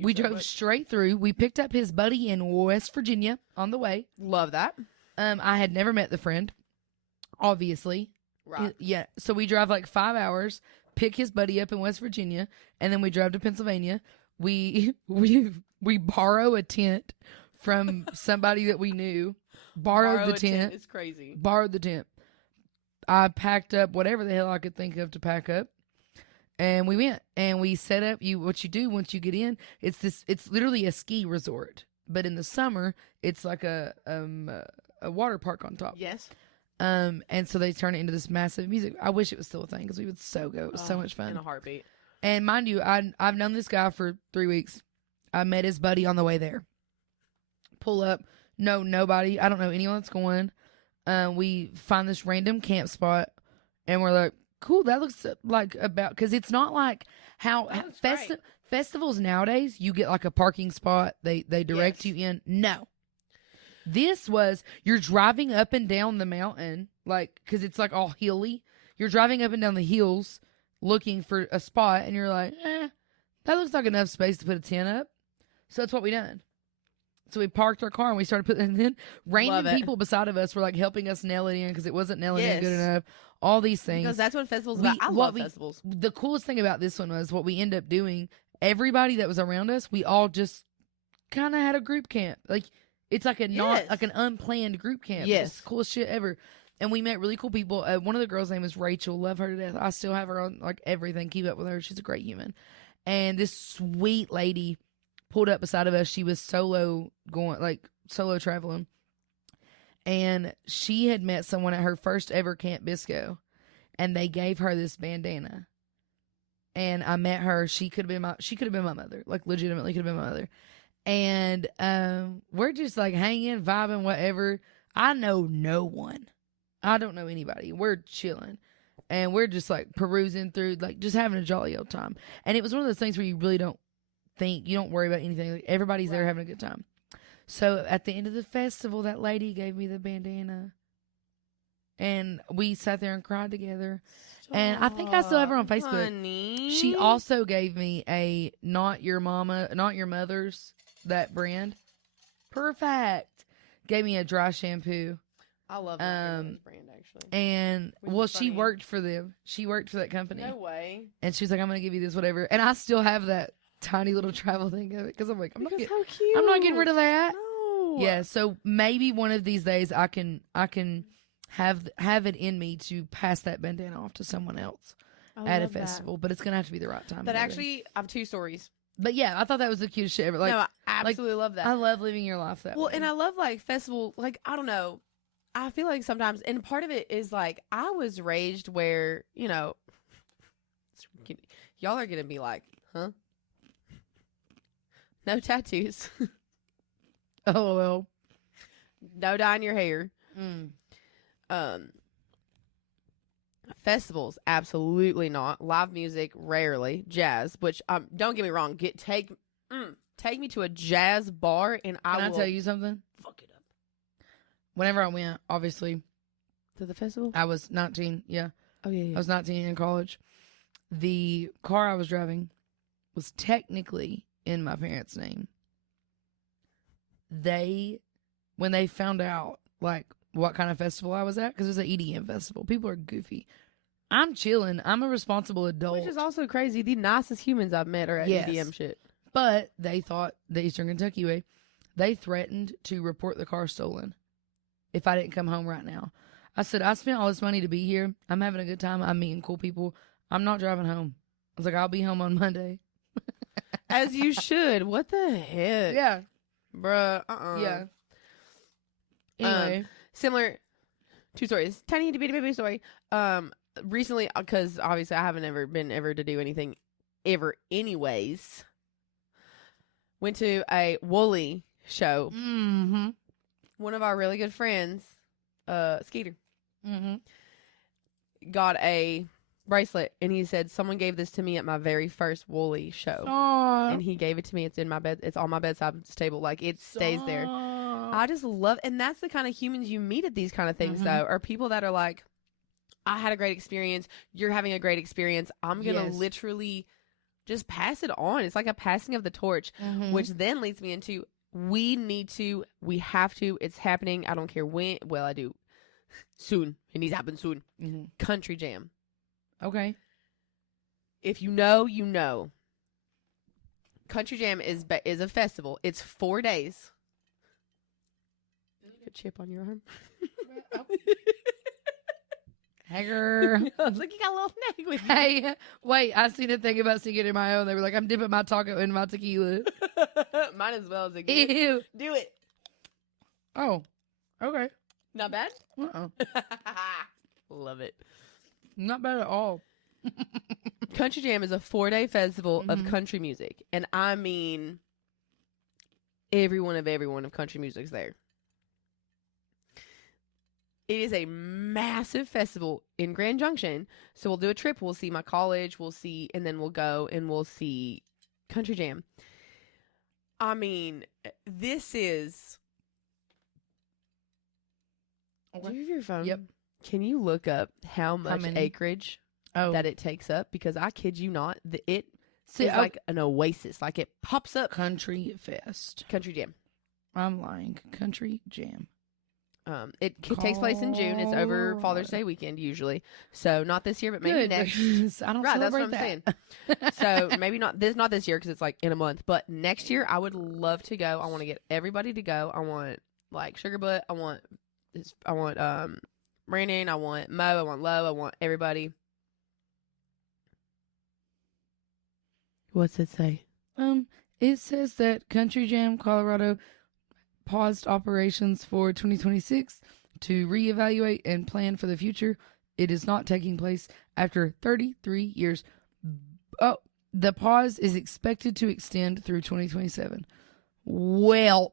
We drove straight through. We picked up his buddy in West Virginia on the way. Love that. I had never met the friend, obviously. Right. Yeah. So we drive like 5 hours, pick his buddy up in West Virginia, and then we drive to Pennsylvania. We borrow a tent from somebody that we knew. Borrowed the tent. It's crazy. Borrowed the tent. I packed up whatever the hell I could think of to pack up. And we went and we set up what you do once you get in. It's literally a ski resort, but in the summer it's like a water park on top. Yes. And so they turn it into this massive music. I wish it was still a thing because we would so go. It was so much fun. In a heartbeat. And mind you, I've known this guy for 3 weeks. I met his buddy on the way there. Pull up, no nobody. I don't know anyone that's going. We find this random camp spot, and we're like, cool, that looks like about, because it's not like how festivals nowadays, you get like a parking spot, they direct you in. No. This was, you're driving up and down the mountain, like, because it's like all hilly. You're driving up and down the hills looking for a spot, and you're like, that looks like enough space to put a tent up. So that's what we done. So we parked our car and we started putting, and then random people beside of us were like helping us nail it in because it wasn't nailing in good enough. All these things. Because that's what festivals about. I love festivals. The coolest thing about this one was what we ended up doing. Everybody that was around us, we all just kind of had a group camp. Like, it's like like an unplanned group camp. Yes. It's the coolest shit ever. And we met really cool people. One of the girls' name was Rachel. Love her to death. I still have her on like everything. Keep up with her. She's a great human. And this sweet lady pulled up beside of us. She was solo traveling. And she had met someone at her first ever Camp Bisco. And they gave her this bandana. And I met her. She could have been my mother. Like, legitimately could have been my mother. And we're just like hanging, vibing, whatever. I know no one. I don't know anybody. We're chilling. And we're just like perusing through, like just having a jolly old time. And it was one of those things where you really don't think, you don't worry about anything. Like, everybody's there having a good time. So at the end of the festival, that lady gave me the bandana. And we sat there and cried together. And I think I still have her on Facebook. Honey. She also gave me a Not Your Mother's, that brand. Perfect. Gave me a dry shampoo. I love that brand, actually. And, she worked for them. She worked for that company. No way. And she was like, I'm going to give you this, whatever. And I still have that tiny little travel thing of it. Because I'm like, I'm not getting rid of that. No. Yeah, so maybe one of these days I can have it in me to pass that bandana off to someone else at a festival. But it's going to have to be the right time. But actually, I have 2 stories. But yeah, I thought that was the cutest shit ever. Like, no, I absolutely love that. I love living your life that way. Well, and I love like festival, like, I don't know. I feel like sometimes, and part of it is like, I was raised where, y'all are going to be like, huh? No tattoos. LOL. No dyeing your hair. Festivals, absolutely not. Live music, rarely. Jazz, which don't get me wrong. Take me to a jazz bar and Can I tell you something? Fuck it up. Whenever I went, obviously, To the festival? I was 19. Yeah, Oh yeah. I was 19 in college. The car I was driving was technically in my parents' name. When they found out like what kind of festival I was at, because it was an EDM festival. People are goofy. I'm chilling. I'm a responsible adult. Which is also crazy. The nicest humans I've met are at EDM shit. But they thought the Eastern Kentucky way. They threatened to report the car stolen if I didn't come home right now. I said, I spent all this money to be here. I'm having a good time. I'm meeting cool people. I'm not driving home. I was like, I'll be home on Monday. As you should. What the heck? Yeah. Bruh. Yeah. Anyway. Similar, 2 stories. Tiny itty bitty baby story. Recently, because obviously I haven't ever been to do anything ever anyways. Went to a Woolly show. Mm-hmm. One of our really good friends, Skeeter, Mm-hmm. got a bracelet, and he said, someone gave this to me at my very first Woolly show. Aww. And he gave it to me. It's in my bed. It's on my bedside table. Like, it stays there. I just love, and that's the kind of humans you meet at these kind of things, though, are people that are like, I had a great experience. You're having a great experience. I'm going to literally just pass it on. It's like a passing of the torch, which then leads me into, we have to, it's happening. I don't care when. Well, I do. Soon. It needs to happen soon. Country Jam. Okay. If you know, you know. Country Jam is a festival. It's 4 days. A chip on your arm. Hager. Look, you got a little neck with you. Hey, wait, I seen a thing about singing in my own. They were like, I'm dipping my taco in my tequila. Might as well as a Ew. Do it. Oh, okay. Not bad? Uh-uh. Love it. Not bad at all. Country Jam is a 4-day festival of country music. And I mean, everyone of country music's there. It is a massive festival in Grand Junction. So we'll do a trip. We'll see my college. And then we'll go and we'll see Country Jam. I mean, this is... Do you have your phone? Yep. Can you look up how much acreage that it takes up? Because I kid you not, it See, is like an oasis. Like it pops up. Country Fest. Country Jam. I'm lying. Country Jam. It takes place in June. It's over Father's Day weekend usually. So not this year, but maybe Good, next. because I don't Right, that's what celebrate I'm that. saying. So maybe not this year because it's like in a month. But next year, I would love to go. I want to get everybody to go. I want like Sugar Butt. I want Brandon. I want Mo. I want Lo. I want everybody. What's it say? It says that Country Jam Colorado paused operations for 2026 to reevaluate and plan for the future. It is not taking place after 33 years. Oh, the pause is expected to extend through 2027. Well,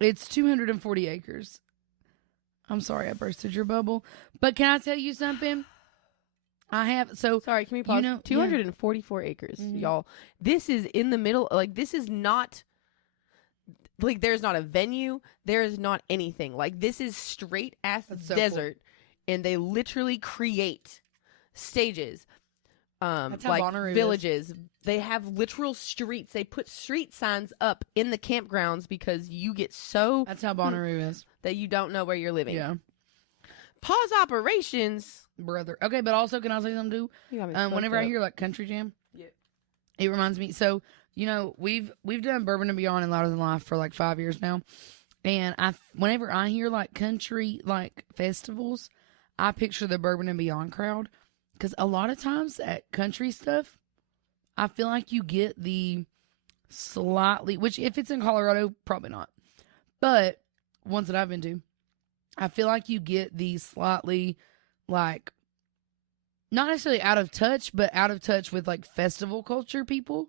it's 240 acres. I'm sorry I bursted your bubble, but can I tell you something? Sorry, can we pause? 244 acres, y'all. This is in the middle. Like, this is not, like, there's not a venue. There is not anything. Like, this is straight ass desert, and they literally create stages. That's how like Bonnaroo villages. They have literal streets. They put street signs up in the campgrounds because you get so. That's how Bonnaroo is. That you don't know where you're living. Yeah. Pause operations. Brother. Okay, but also, can I say something too? Whenever I hear like Country Jam, it reminds me. So, you know, we've done Bourbon and Beyond and Louder Than Life for like 5 years now. And whenever I hear like country like festivals, I picture the Bourbon and Beyond crowd. Because a lot of times at country stuff, I feel like you get the slightly, which if it's in Colorado, probably not. But ones that I've been to, I feel like you get the slightly, like, not necessarily out of touch, but out of touch with, like, festival culture people.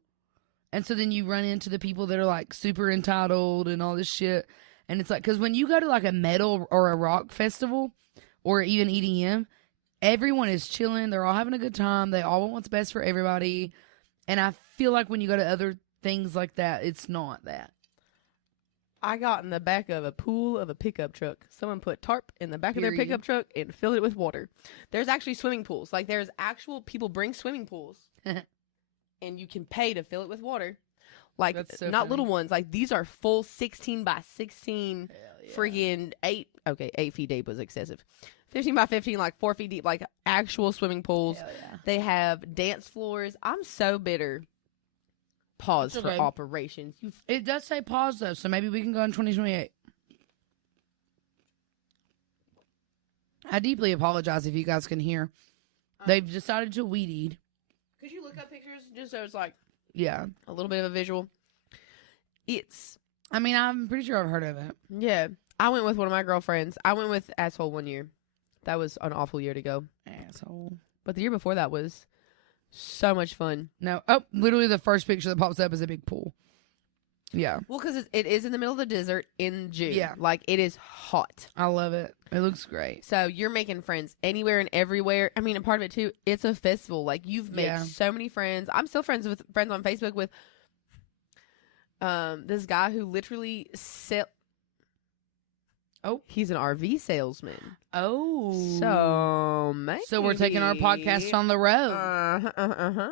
And so then you run into the people that are, like, super entitled and all this shit. And it's like, because when you go to, like, a metal or a rock festival or even EDM, everyone is chilling. They're all having a good time. They all want what's best for everybody. And I feel like when you go to other things like that, it's not that. I got in the back of a pool of a pickup truck. Someone put tarp in the back of their pickup truck and filled it with water. There's actually swimming pools. Like, there's actual people bring swimming pools. And you can pay to fill it with water. Like, So not funny. little ones. Like, these are full 16 by 16 friggin' 8 feet deep was excessive. 15 by 15, like 4 feet deep, like actual swimming pools. They have dance floors. I'm so bitter. Pause for operations. It does say pause, though, so maybe we can go in 2028. I deeply apologize if you guys can hear. They've decided to weed eat. Could you look up pictures just so it's like Yeah. a little bit of a visual? I mean, I'm pretty sure I've heard of it. Yeah. I went with one of my girlfriends. I went with Asshole one year. That was an awful year to go. Asshole. But the year before that was so much fun. No. Oh, literally the first picture that pops up is a big pool. Yeah. Well, because it is in the middle of the desert in June. Yeah. Like, it is hot. I love it. It looks great. So you're making friends anywhere and everywhere. I mean, a part of it, too, it's a festival. Like, you've made so many friends. I'm still friends on Facebook with this guy who literally he's an RV salesman. Oh. So, maybe. So we're taking our podcast on the road. Uh-huh.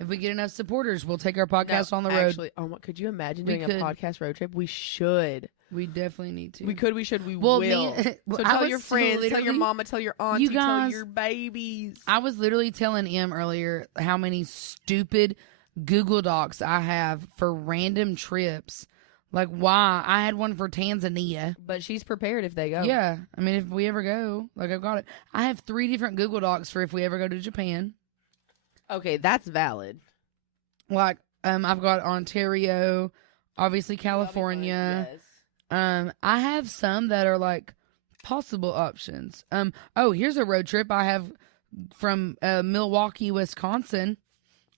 If we get enough supporters, we'll take our podcast on the road. Actually, could you imagine doing a podcast road trip? We should. We definitely need to. We could, we should, we Well, will. So tell your friends, tell your mama, tell your auntie, tell your babies. I was literally telling Em earlier how many stupid Google Docs I have for random trips. Like, why? I had one for Tanzania. But she's prepared if they go. Yeah. I mean, if we ever go, like, I've got it. I have 3 different Google Docs for if we ever go to Japan. Okay, that's valid. Like, I've got Ontario, obviously California. Yes. I have some that are, like, possible options. Here's a road trip I have from Milwaukee, Wisconsin,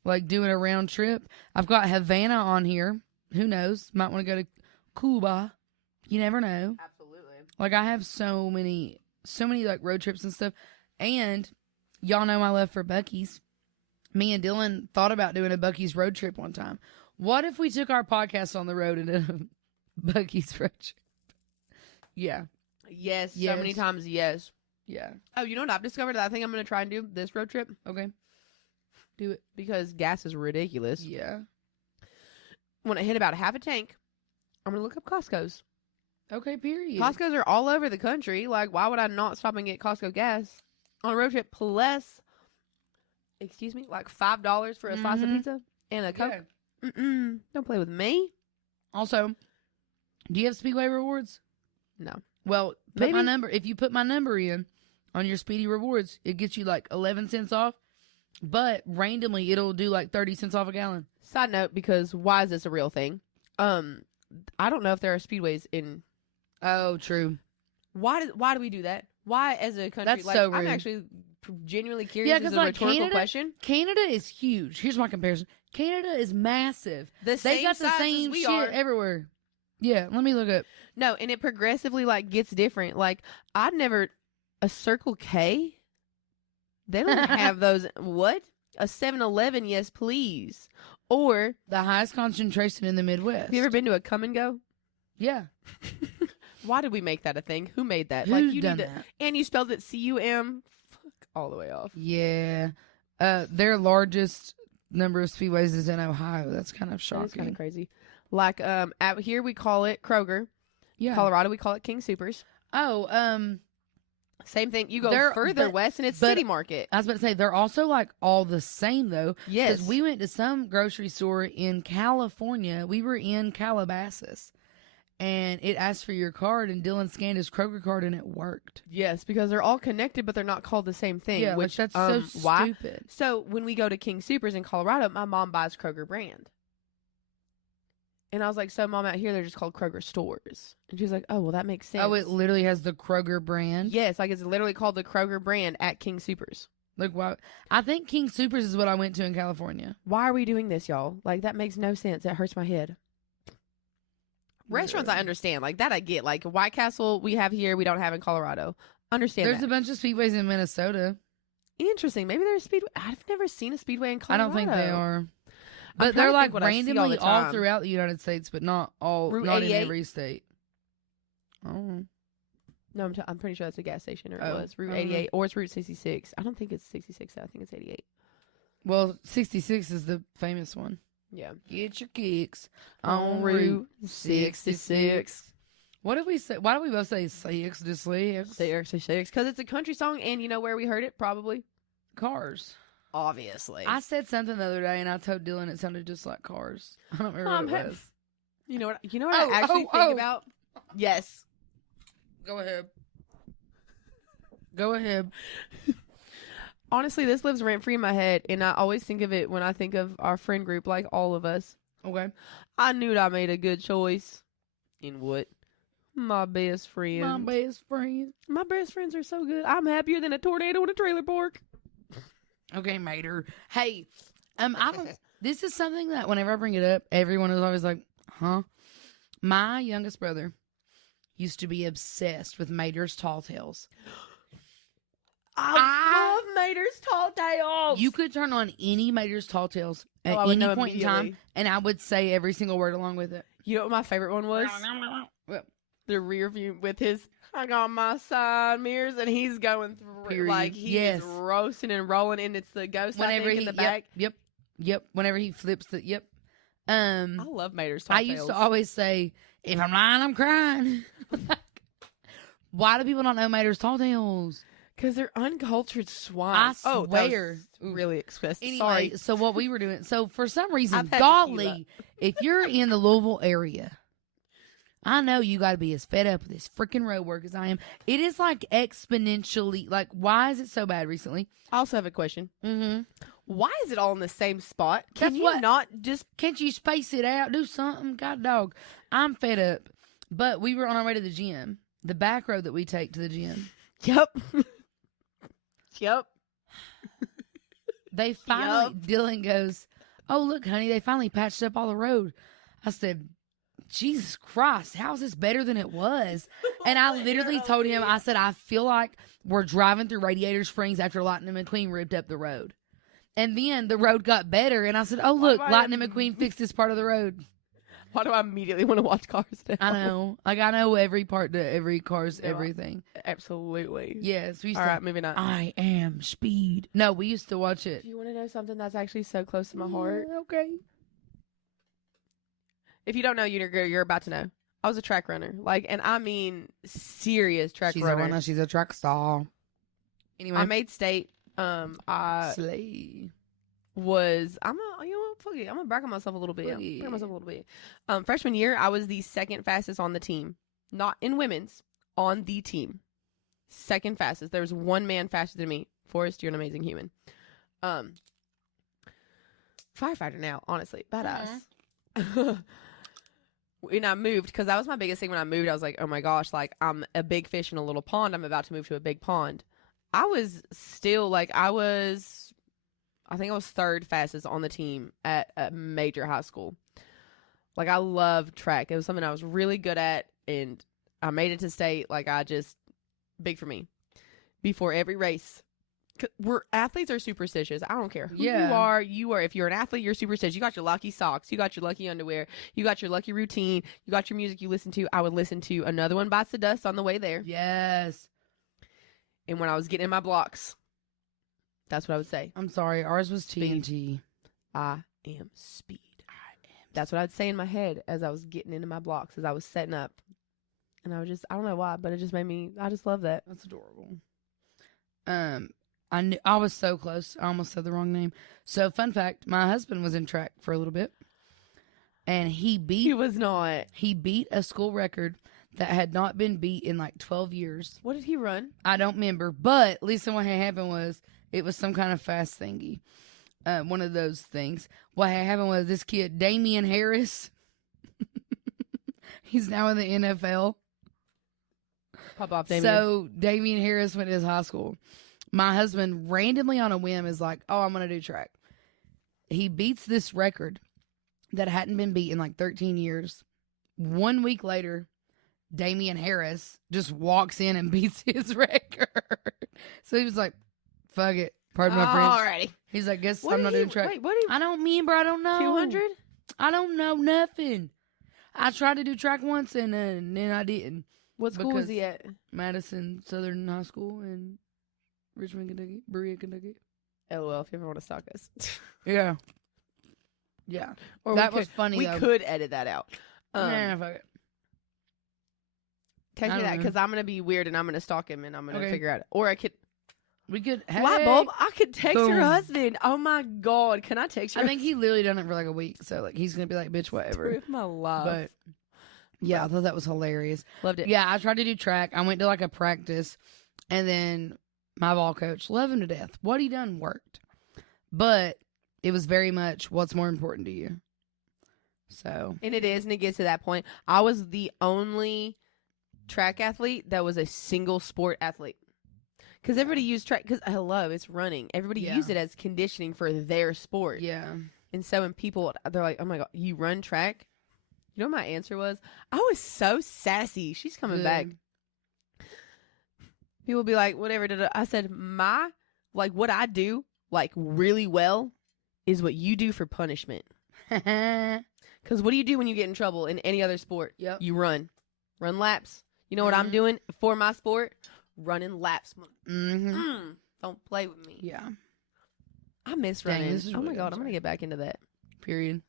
like, doing a round trip. I've got Havana on here. Who knows? Might want to go to Cuba. You never know. Absolutely. Like, I have so many, like, road trips and stuff. And y'all know my love for Buc-ee's. Me and Dylan thought about doing a Buc-ee's road trip one time. What if we took our podcast on the road and did a Buc-ee's road trip? Yeah. Yes. So many times, yes. Yeah. Oh, you know what I've discovered that I think I'm going to try and do this road trip? Okay. Do it. because gas is ridiculous. Yeah. When I hit about half a tank, I'm going to look up Costco's. Okay, period. Costco's are all over the country. Like, why would I not stop and get Costco gas on a road trip? Plus, excuse me, like $5 for a slice of pizza and a Coke. Yeah. Don't play with me. Also, do you have Speedway rewards? No. Well, put Maybe. my number. If you put my number in on your Speedy rewards, it gets you like 11 cents off. But randomly, it'll do like 30 cents off a gallon. Side note, because why is this a real thing? I don't know if there are speedways in. Oh, true. Why do we do that? Why, as a country? That's like, so rude. I'm actually genuinely curious. Yeah, As because a like rhetorical question. Canada is huge. Here's my comparison. Canada is massive. They Got the same shit everywhere. Yeah, let me look up. No, and it progressively like gets different. Like I'd never a Circle K. They don't have those. What? A 7-Eleven? Yes, please. Or The highest concentration in the Midwest. have you ever been to a Come and Go? Yeah. Why did we make that a thing? Who made that? Who's like you done need to, that? and you spelled it CUM. Fuck all the way off. Yeah. Their largest number of speedways is in Ohio. That's kind of shocking. That's kind of crazy. Like out here we call it Kroger. Yeah. Colorado we call it King Supers. Oh, Same thing. You go They're- further but- west and it's but- City Market. I was about to say they're also like all the same though. Yes. Because we went to some grocery store in California. We were in Calabasas, and it asked for your card, and Dylan scanned his Kroger card, and it worked. Yes, because they're all connected, but they're not called the same thing. Yeah, which that's so why? stupid. So when we go to King Supers in Colorado, my mom buys Kroger brand. And I was like, so mom, out here they're just called Kroger stores. And she's like, oh, well, that makes sense. Oh, it literally has the Kroger brand. Yes, like it's literally called the Kroger brand at King Supers. Like, why? I think King Supers is what I went to in California. Why are we doing this, y'all? Like, that makes no sense. It hurts my head. Restaurants, I understand. Like, that I get. Like, White Castle we have here, we don't have in Colorado. Understand There's that. a bunch of speedways in Minnesota. Interesting. Maybe there's a speedway. I've never seen a speedway in I Colorado. don't think they are. I'm But trying they're to like think what I see all randomly the all time. throughout the United States, but not all. Route not in 88? every state. Oh. No, I'm pretty sure that's a gas station, or it Oh, was Route I don't know. 88, or it's Route 66. I don't think it's 66. I think it's 88. Well, 66 is the famous one. Yeah. Get your kicks On Route 66. What did we say? Why did we both say 66? 66, because it's a country song, and you know where we heard it? Probably. Cars. Obviously. I said something the other day, and I told Dylan it sounded just like Cars. I don't remember what it was. You know what I actually think about? Yes. Go ahead. Go ahead. Honestly, this lives rent free in my head, and I always think of it when I think of our friend group, like all of us. Okay. I knew I made a good choice. In what? My best friend. My best friend. My best friends are so good. I'm happier than a tornado in a trailer park. Okay, Mater. Hey, I don't. This is something that whenever I bring it up, everyone is always like, "Huh?" My youngest brother used to be obsessed with Mater's Tall Tales. I love Mater's Tall Tales. You could turn on any Mater's Tall Tales at I would any know point in time, immediately. and I would say every single word along with it. You know what my favorite one was? Well, The rear view with his, I got my side mirrors, and he's going through Period. like he's Yes. roasting and rolling, and it's the ghost whenever in he the back. Yep. Whenever he flips the yep. I love Mater's Tall I Tales. used to always say, if I'm lying, I'm crying. Why do people not know Mater's Tall Tales? Because they're uncultured swine. I Oh, swear. that was really expressed. Anyway, Sorry. so what we were doing, so for some reason, I've had golly, if you're in the Louisville area, I know you got to be as fed up with this freaking road work as I am. It is like exponentially, like, why is it so bad recently? I also have a question. Mm-hmm. Why is it all in the same spot? Can That's you what- not just... Can't you space it out? Do something. God dog. I'm fed up. But we were on our way to the gym, the back road that we take to the gym. Yep. Yep. They finally, Dylan goes, oh, look, honey, they finally patched up all the road. I said, Jesus Christ, how is this better than it was? And I literally told him, I said, I feel like we're driving through Radiator Springs after Lightning McQueen ripped up the road. And then the road got better, and I said, oh, look, Lightning McQueen fixed this part of the road. Why do I immediately want to watch Cars now? I know. Like, I know every part to every Cars, No, everything. Absolutely. Yes. We used All to, right, moving on. I am Speed. No, we used to watch it. Do you want to know something that's actually so close to my heart? Yeah, okay. If you don't know, you're about to know. I was a track runner. Like, and I mean serious track She's runner. a runner. She's a track star. Anyway. I made state. I Slay. was I'm gonna brag on myself a little bit. Freshman year, I was the second fastest on the team. Not in women's, on the team. Second fastest. There was one man faster than me. Forrest, you're an amazing human. Firefighter now, honestly. Badass. When I moved, because that was my biggest thing when I moved, I was like, oh my gosh, like I'm a big fish in a little pond. I'm about to move to a big pond. I was still like, I think I was third fastest on the team at a major high school. Like, I loved track. It was something I was really good at, and I made it to state. Like, big for me. Before every race. Athletes are superstitious. I don't care who you are. If you're an athlete, you're superstitious. You got your lucky socks. You got your lucky underwear. You got your lucky routine. You got your music you listen to. I would listen to Another One Bites the Dust on the way there. Yes. And when I was getting in my blocks, that's what I would say. I'm sorry. Ours was TNT. I am speed. That's what I'd say in my head as I was getting into my blocks, as I was setting up. And I don't know why, but it just made me, I just love that. That's adorable. I was so close. I almost said the wrong name. So, fun fact, my husband was in track for a little bit. And he beat a school record that had not been beat in like 12 years. What did he run? I don't remember. But Lisa, what had happened was it was some kind of fast thingy. One of those things. What had happened was this kid, Damian Harris, he's now in the NFL. Pop off, Damian. So Damian Harris went to his high school. My husband randomly on a whim is like, oh, I'm going to do track. He beats this record that hadn't been beat in like 13 years. 1 week later, Damian Harris just walks in and beats his record. So he was like, fuck it. Pardon my French. Alrighty. He's like, guess I'm not doing track. Wait, I don't remember. I don't know. 200? I don't know nothing. I tried to do track once and then I didn't. What school was he at? Madison Southern High School in Richmond, Kentucky. Berea, Kentucky. LOL, if you ever want to stalk us. Yeah. Yeah. Or that was funny, We though. could edit that out. Nah, fuck it. Text I me don't that, know. because I'm going to be weird and I'm going to stalk him and I'm going to Okay. figure out. Or I could. We could. Light Hey. bulb, I could text your Boom. husband. Oh my God. Can I text your I think he literally done it for like a week. So, like, he's going to be like, bitch, whatever. With my love. But, yeah, I thought that was hilarious. Loved it. Yeah, I tried to do track. I went to like a practice, and then my ball coach, love him to death. What he done worked, but it was very much what's more important to you. So, And it is, and it gets to that point. I was the only track athlete that was a single sport athlete. Because everybody used track, because hello, it's running. Everybody Yeah. used it as conditioning for their sport. yeah, And so when people, they're like, oh my God, you run track? You know what my answer was? I was so sassy. She's coming Good. back. People be like, whatever. I said, what I do, like, really well is what you do for punishment. Because what do you do when you get in trouble in any other sport? Yep. You run. Run laps. You know what I'm doing for my sport? Running laps. Don't play with me. Yeah. I miss Dang, running. this is Oh my really God, good. I'm going to get back into that. Period.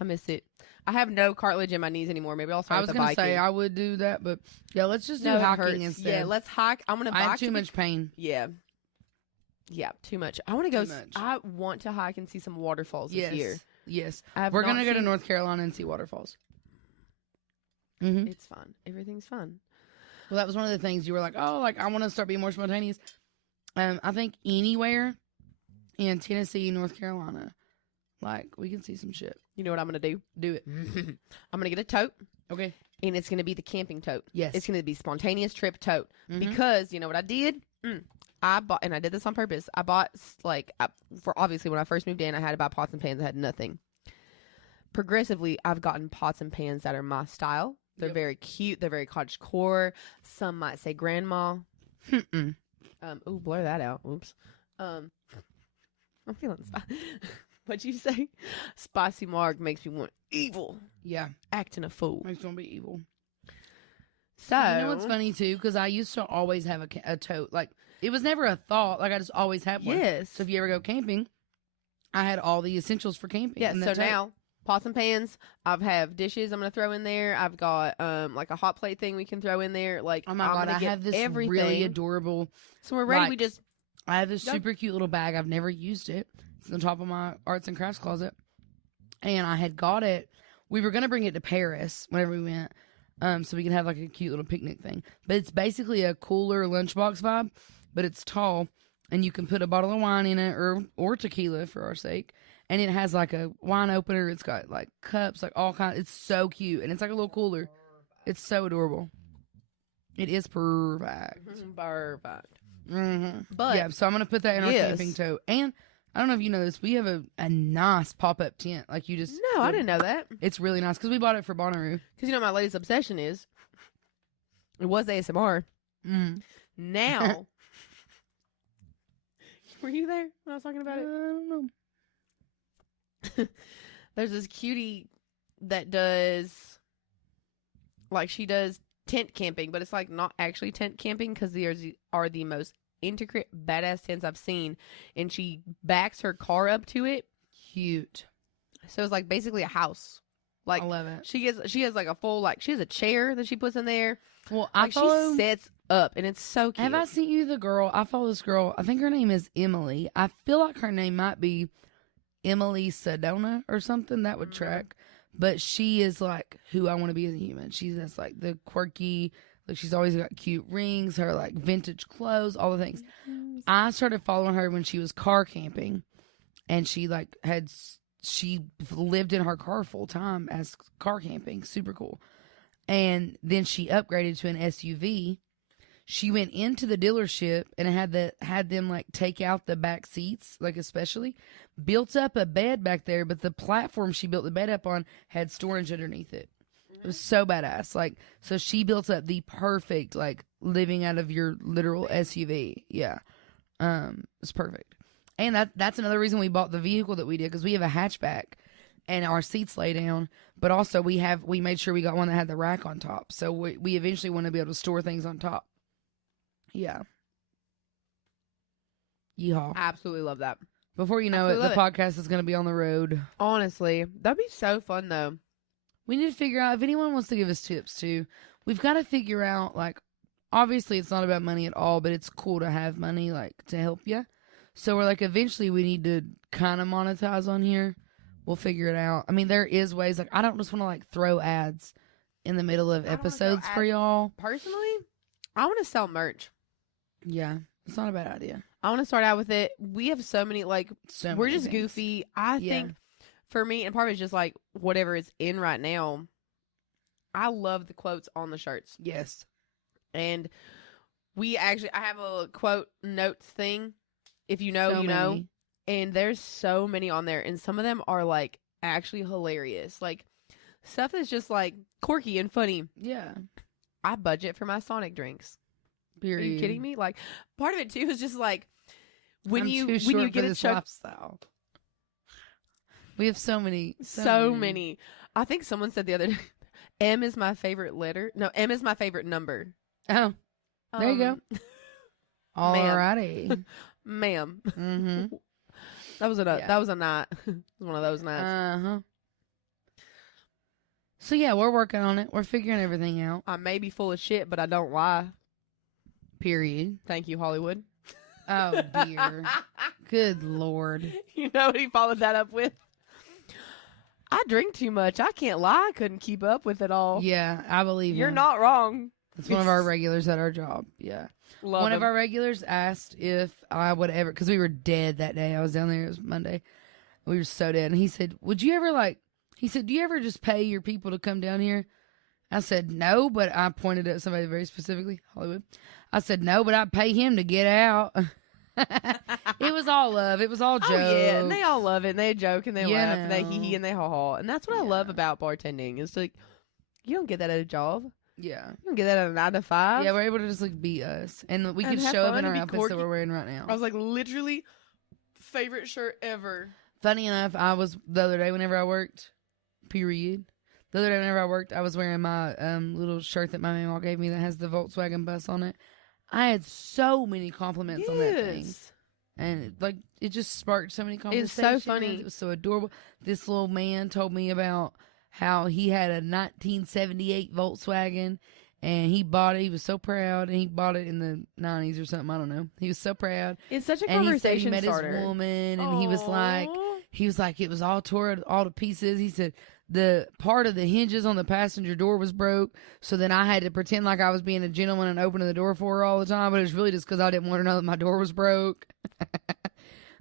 I miss it. I have no cartilage in my knees anymore. Maybe I'll start I was with the gonna biking. say I would do that, but yeah, let's just do No, it hiking hurts. instead. Yeah, let's hike. I'm going to I bike. have too much pain. Yeah. Yeah, too much. I want to go. Too much. I want to hike and see some waterfalls this year. Yes. I have We're not gonna go to seen- North Carolina and see waterfalls. Mm-hmm. It's fun. Everything's fun. Well, that was one of the things you were like, oh, like I want to start being more spontaneous. I think anywhere in Tennessee, North Carolina, like we can see some shit. You know what I'm going to do? Do it. I'm going to get a tote, Okay. and it's going to be the camping tote. Yes. It's going to be spontaneous trip tote. Mhm. Because, you know what I did? I bought, and I did this on purpose. I bought, for obviously when I first moved in, I had to buy pots and pans that had nothing. Progressively, I've gotten pots and pans that are my style. They're Yep. very cute. They're very cottagecore. Some might say grandma. Blur that out. Oops. I'm feeling What'd you say? Spicy Marg makes me want evil. Yeah. Acting a fool. Makes me be evil. So, you know what's funny too? Because I used to always have a tote. Like, it was never a thought. Like, I just always had one. yes. So if you ever go camping, I had all the essentials for camping. Yeah, in so that tote. now, pots and pans, I have dishes I'm going to throw in there. I've got, like, a hot plate thing we can throw in there. Like, Oh my I'm God, gonna I get have this everything. really adorable. So we're ready. like, We just, I have this Go. super cute little bag. I've never used it. It's in the top of my arts and crafts closet. And I had got it. We were going to bring it to Paris whenever we went. So we could have like a cute little picnic thing. But it's basically a cooler lunchbox vibe, but it's tall. And you can put a bottle of wine in it or tequila for our sake. And it has like a wine opener. It's got like cups, like all kinds. It's so cute. And it's like a little cooler. It's so adorable. It is perfect. perfect. Mm-hmm. But, yeah, so I'm going to put that in our yes. camping tote. And I don't know if you know this. We have a nice pop-up tent. Like you just... No, I didn't know that. It's really nice because we bought it for Bonnaroo. Because you know my latest obsession is, it was ASMR. Mm. Now, were you there when I was talking about I it? don't know. There's this cutie that does, like, she does tent camping, but it's like not actually tent camping because these are the most intricate badass tents I've seen, and she backs her car up to it, Cute. so it's like basically a house. Like, I love it. she has like a full, like, she has a chair that she puts in there. Well, Like, she sets up, and it's so cute. Have I sent you the girl? I follow this girl. I think her name is Emily. I feel like her name might be Emily Sedona or something. That would track. But she is like who I want to be as a human. She's just like the quirky, like she's always got cute rings, her like vintage clothes, all the things. I started following her when she was car camping, and she like she lived in her car full time as car camping. Super cool. And then she upgraded to an SUV. She went into the dealership and had them like take out the back seats, like especially built up a bed back there, but the platform she built the bed up on had storage underneath it. It was so badass. Like, so she built up the perfect like living out of your literal SUV. Yeah. It's perfect. And that's another reason we bought the vehicle that we did, because we have a hatchback and our seats lay down, but also we made sure we got one that had the rack on top. So we eventually want to be able to store things on top. Yeah. Yeehaw. Absolutely love that. Before you know it, the podcast is going to be on the road. Honestly, that'd be so fun though. We need to figure out if anyone wants to give us tips too. We've got to figure out, like, obviously it's not about money at all, but it's cool to have money, like, to help you. So we're like, eventually we need to kind of monetize on here. We'll figure it out. I mean, there is ways, like, I don't just want to like throw ads in the middle of episodes for y'all. Personally, I want to sell merch. Yeah, it's not a bad idea. I want to start out with it. We have so many, like, we're many just things. goofy. I think for me, and part of it's just like whatever is in right now. I love the quotes on the shirts. Yes. And I have a quote notes thing. If you know, So you know. many. And there's so many on there. And some of them are like actually hilarious. Like stuff that's just like quirky and funny. Yeah. I budget for my Sonic drinks. Period. Are you kidding me? Like part of it too is just like when I'm you too when short you for get a this chuck. lifestyle. We have so many. So many. I think someone said the other day, M is my favorite letter. No, M is my favorite number. Oh, there you go. Alrighty. Ma'am. Mm-hmm. That was a night. It was one of those nights. Uh-huh. So yeah, we're working on it. We're figuring everything out. I may be full of shit, but I don't lie. Period. Thank you, Hollywood. Oh dear. Good Lord. You know what he followed that up with? I drink too much. I can't lie. I couldn't keep up with it all. Yeah, I believe You're him. not wrong. That's one of our regulars at our job. Yeah. One of our regulars asked if I would ever, because we were dead that day. I was down there. It was Monday. We were so dead. And he said, would you ever he said, do you ever just pay your people to come down here? I said, no, but I pointed at somebody very specifically, Hollywood. I said, no, but I'd pay him to get out. It was all love. It was all jokes. Oh, yeah, and they all love it. And they joke and they You laugh and they know. hee hee and they ha ha. And that's what I love about bartending. It's like, you don't get that at a job. Yeah. You don't get that at a 9 to 5. Yeah, we're able to just like be us. And we And could have show up fun in our and be outfits quirky. that we're wearing right now. I was like, literally, favorite shirt ever. Funny enough, I was the other day whenever I worked, period. The other day whenever I worked, I was wearing my little shirt that my mom gave me that has the Volkswagen bus on it. I had so many compliments on that thing. And it just sparked so many conversations. It's so funny. It was so adorable. This little man told me about how he had a 1978 Volkswagen and he bought it. He was so proud, and he bought it in the 90s or something. I don't know. He was so proud. It's such a and conversation he said he met starter. his woman, and he was like, it was all tore all to pieces. He said the part of the hinges on the passenger door was broke, so then I had to pretend like I was being a gentleman and opening the door for her all the time, but it was really just because I didn't want her to know that my door was broke.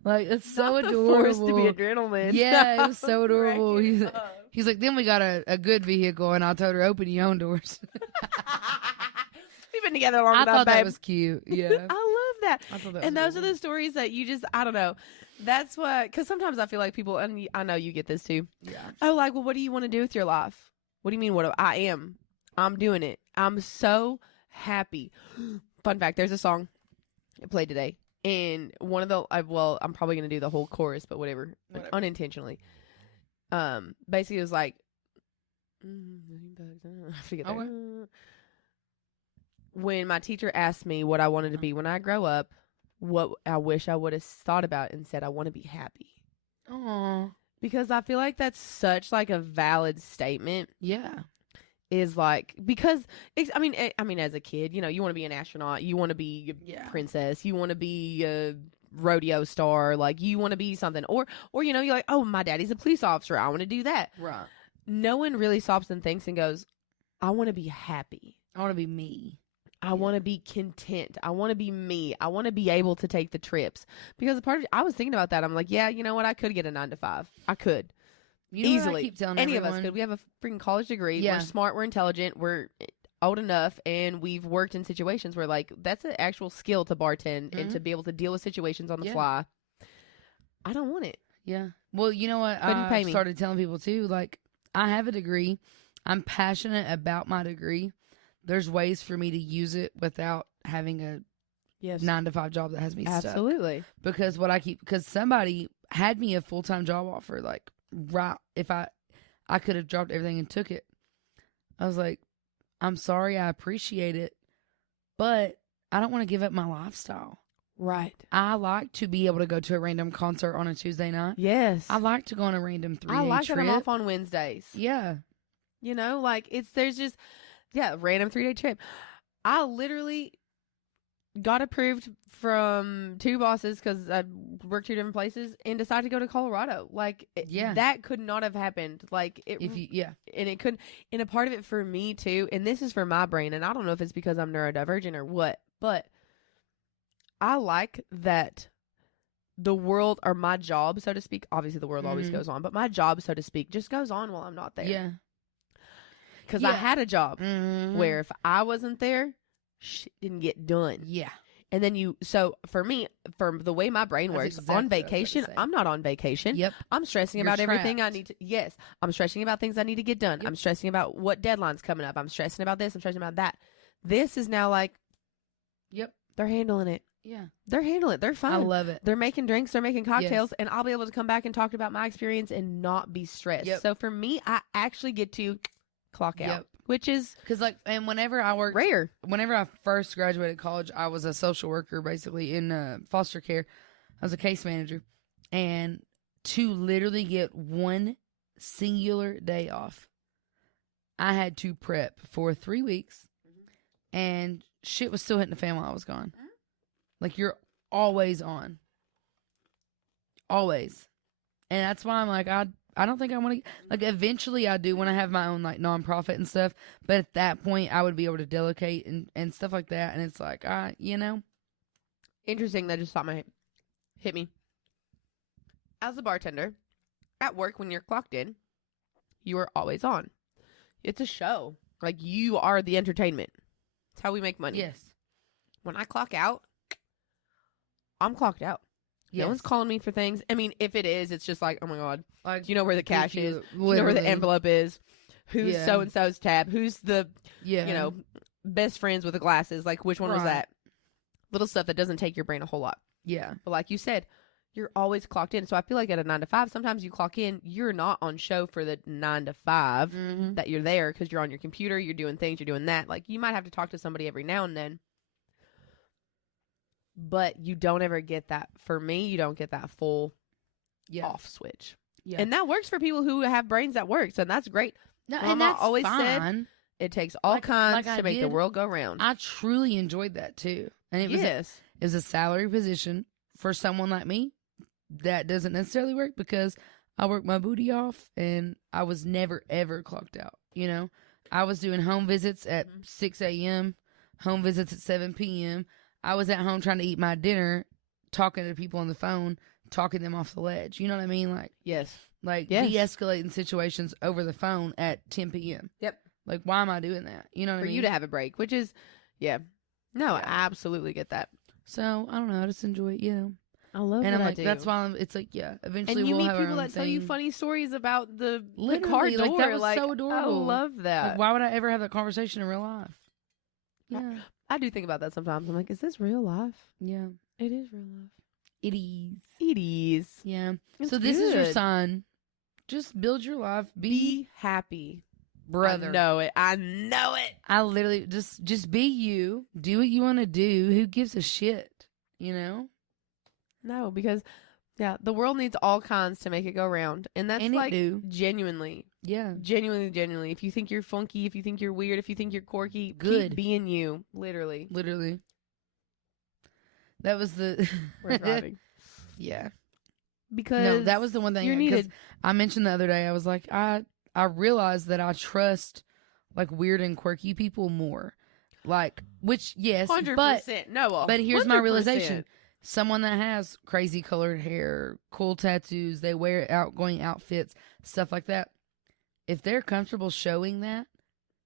It's so adorable. Forced to be a gentleman. Yeah, it was so adorable. He's like, then we got a good vehicle, and I told her, open your own doors. We've been together long enough, I thought babe. that was cute. Yeah. I love that. I thought that And was those are adorable. the stories that you just, I don't know. That's what, because sometimes I feel like people, and I know you get this too. Yeah. Oh, like, well, what do you want to do with your life? What do you mean, I'm doing it. I'm so happy. Fun fact, there's a song I played today. And one of the, I'm probably going to do the whole chorus, but whatever. Unintentionally. Basically, it was like, I forget that. Okay. When my teacher asked me what I wanted to be when I grow up, what I wish I would have thought about and said, I want to be happy. Aww. Because I feel like that's such like a valid statement. Yeah. Is like, because I mean, as a kid, you want to be an astronaut, you want to be a princess, you want to be a rodeo star, like you want to be something, or you're like, oh, my daddy's a police officer, I want to do that. Right. No one really stops and thinks and goes, I want to be happy. I want to be me. I want to be content. I want to be me. I want to be able to take the trips. Because I was thinking about that. I'm like, yeah, you know what? I could get a 9 to 5. I could. You know easily. What I keep telling Any everyone? of us could. We have a freaking college degree. Yeah. We're smart. We're intelligent. We're old enough, and we've worked in situations where like that's an actual skill to bartend and to be able to deal with situations on the fly. I don't want it. Yeah. Well, you know what? Couldn't pay me. Started telling people too. Like, I have a degree. I'm passionate about my degree. There's ways for me to use it without having a 9 to 5 job that has me stuck. Absolutely. Because somebody had me a full-time job offer, like, right, if I could have dropped everything and took it. I was like, I'm sorry, I appreciate it, but I don't want to give up my lifestyle. Right. I like to be able to go to a random concert on a Tuesday night. Yes. I like to go on a random 3-day trip. I like that I'm off on Wednesdays. Yeah. There's just, random 3-day trip. I literally got approved from 2 bosses because I worked 2 different places and decided to go to Colorado. That could not have happened. And it couldn't. And a part of it for me too, and this is for my brain, and I don't know if it's because I'm neurodivergent or what, but I like that the world, or my job, so to speak, obviously the world always goes on, but my job, so to speak, just goes on while I'm not there. Yeah. Because I had a job where if I wasn't there, shit didn't get done. Yeah. And then so for me, for the way my brain works, exactly on vacation, I'm not on vacation. Yep. I'm stressing about everything I need to, I'm stressing about things I need to get done. Yep. I'm stressing about what deadline's coming up. I'm stressing about this. I'm stressing about that. This is now like, they're handling it. Yeah. They're handling it. They're fine. I love it. They're making drinks. They're making cocktails. And I'll be able to come back and talk about my experience and not be stressed. Yep. So for me, I actually get to clock out, which is because and whenever I worked rare. Whenever I first graduated college, I was a social worker basically in foster care. I was a case manager, and to literally get one singular day off, I had to prep for 3 weeks, and shit was still hitting the fan while I was gone. Like, you're always on, always, and that's why I'm like, I don't think I want to, like, eventually I do want to have my own, like, nonprofit and stuff, but at that point, I would be able to delegate and stuff like that, and it's like, Interesting, that just hit me. As a bartender, at work, when you're clocked in, you are always on. It's a show. Like, you are the entertainment. It's how we make money. Yes. When I clock out, I'm clocked out. Yes. No one's calling me for things. I mean, if it is, it's just like, oh my God. Like, do you know where the cash is? Do you know where the envelope is? Who's so-and-so's tab? Who's the, best friends with the glasses? Like, which one was that? Little stuff that doesn't take your brain a whole lot. Yeah. But like you said, you're always clocked in. So I feel like at a 9 to 5, sometimes you clock in, you're not on show for the 9 to 5 that you're there because you're on your computer, you're doing things, you're doing that. Like, you might have to talk to somebody every now and then, but you don't ever get that. For me, you don't get that full off switch. Yeah. And that works for people who have brains that works, and that's great. No, Mama and that's always fine. said it takes all kinds to make the world go round. I truly enjoyed that too. And it was a salary position for someone like me that doesn't necessarily work because I work my booty off and I was never ever clocked out. You know, I was doing home visits at 6 a.m., home visits at 7 p.m. I was at home trying to eat my dinner, talking to people on the phone, talking them off the ledge. You know what I mean? Like, de-escalating situations over the phone at 10 p.m. Yep. Like, why am I doing that? You know what I mean? For you to have a break, which is, I absolutely get that. So, I don't know. I just enjoy it, I love and what I'm like, I do. that's why it's like, eventually and you we'll meet have people our own that tell you thing. funny stories about the Literally, car door. Like, that was so adorable. I love that. Like, why would I ever have that conversation in real life? Yeah. I do think about that sometimes. I'm like, is this real life? Yeah. It is real life. It is. It is. Yeah. It's so this is your good. sign. Just build your life. Be happy. Brother. I know it. I know it. I literally just be you. Do what you want to do. Who gives a shit? You know? No, because the world needs all kinds to make it go round. And that's genuinely. Yeah. Genuinely. If you think you're funky, if you think you're weird, if you think you're quirky, keep being you. Literally. That was the We're thriving. Yeah. Because that was the one thing you're needed. I mentioned the other day, I was like, I realized that I trust like weird and quirky people more. Like, which, yes, 100%. but here's 100%. my realization. Someone that has crazy colored hair, cool tattoos, they wear outgoing outfits, stuff like that. If they're comfortable showing that,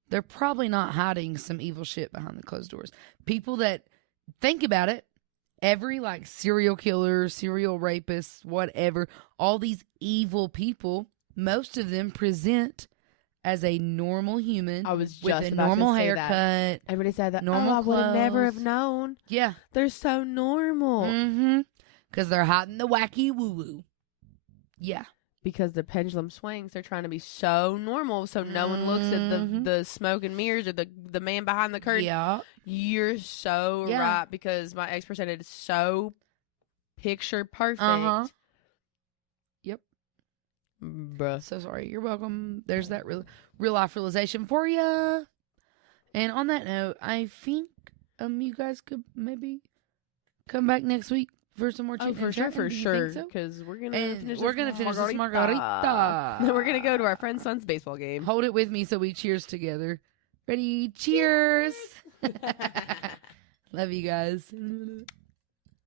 they're probably not hiding some evil shit behind the closed doors. People that think about it, every like serial killer, serial rapist, whatever, all these evil people, most of them present as a normal human. I was just with a about normal to say haircut. That. Everybody said that. Normal I would have never have clothes. known. Yeah. They're so normal. Mm-hmm. Because they're hiding the wacky woo-woo. Yeah. Because the pendulum swings, they're trying to be so normal so no one looks at the smoke and mirrors or the man behind the curtain. Yeah. You're so right, because my ex presented is so picture perfect. Yep. Bruh. So sorry. You're welcome. There's that real life realization for you. And on that note, I think you guys could maybe come back next week for some more chicken. For sure. Because we're gonna finish this margarita. Then we're gonna go to our friend's son's baseball game. Hold it with me so we cheers together. Ready? Cheers. Love you guys.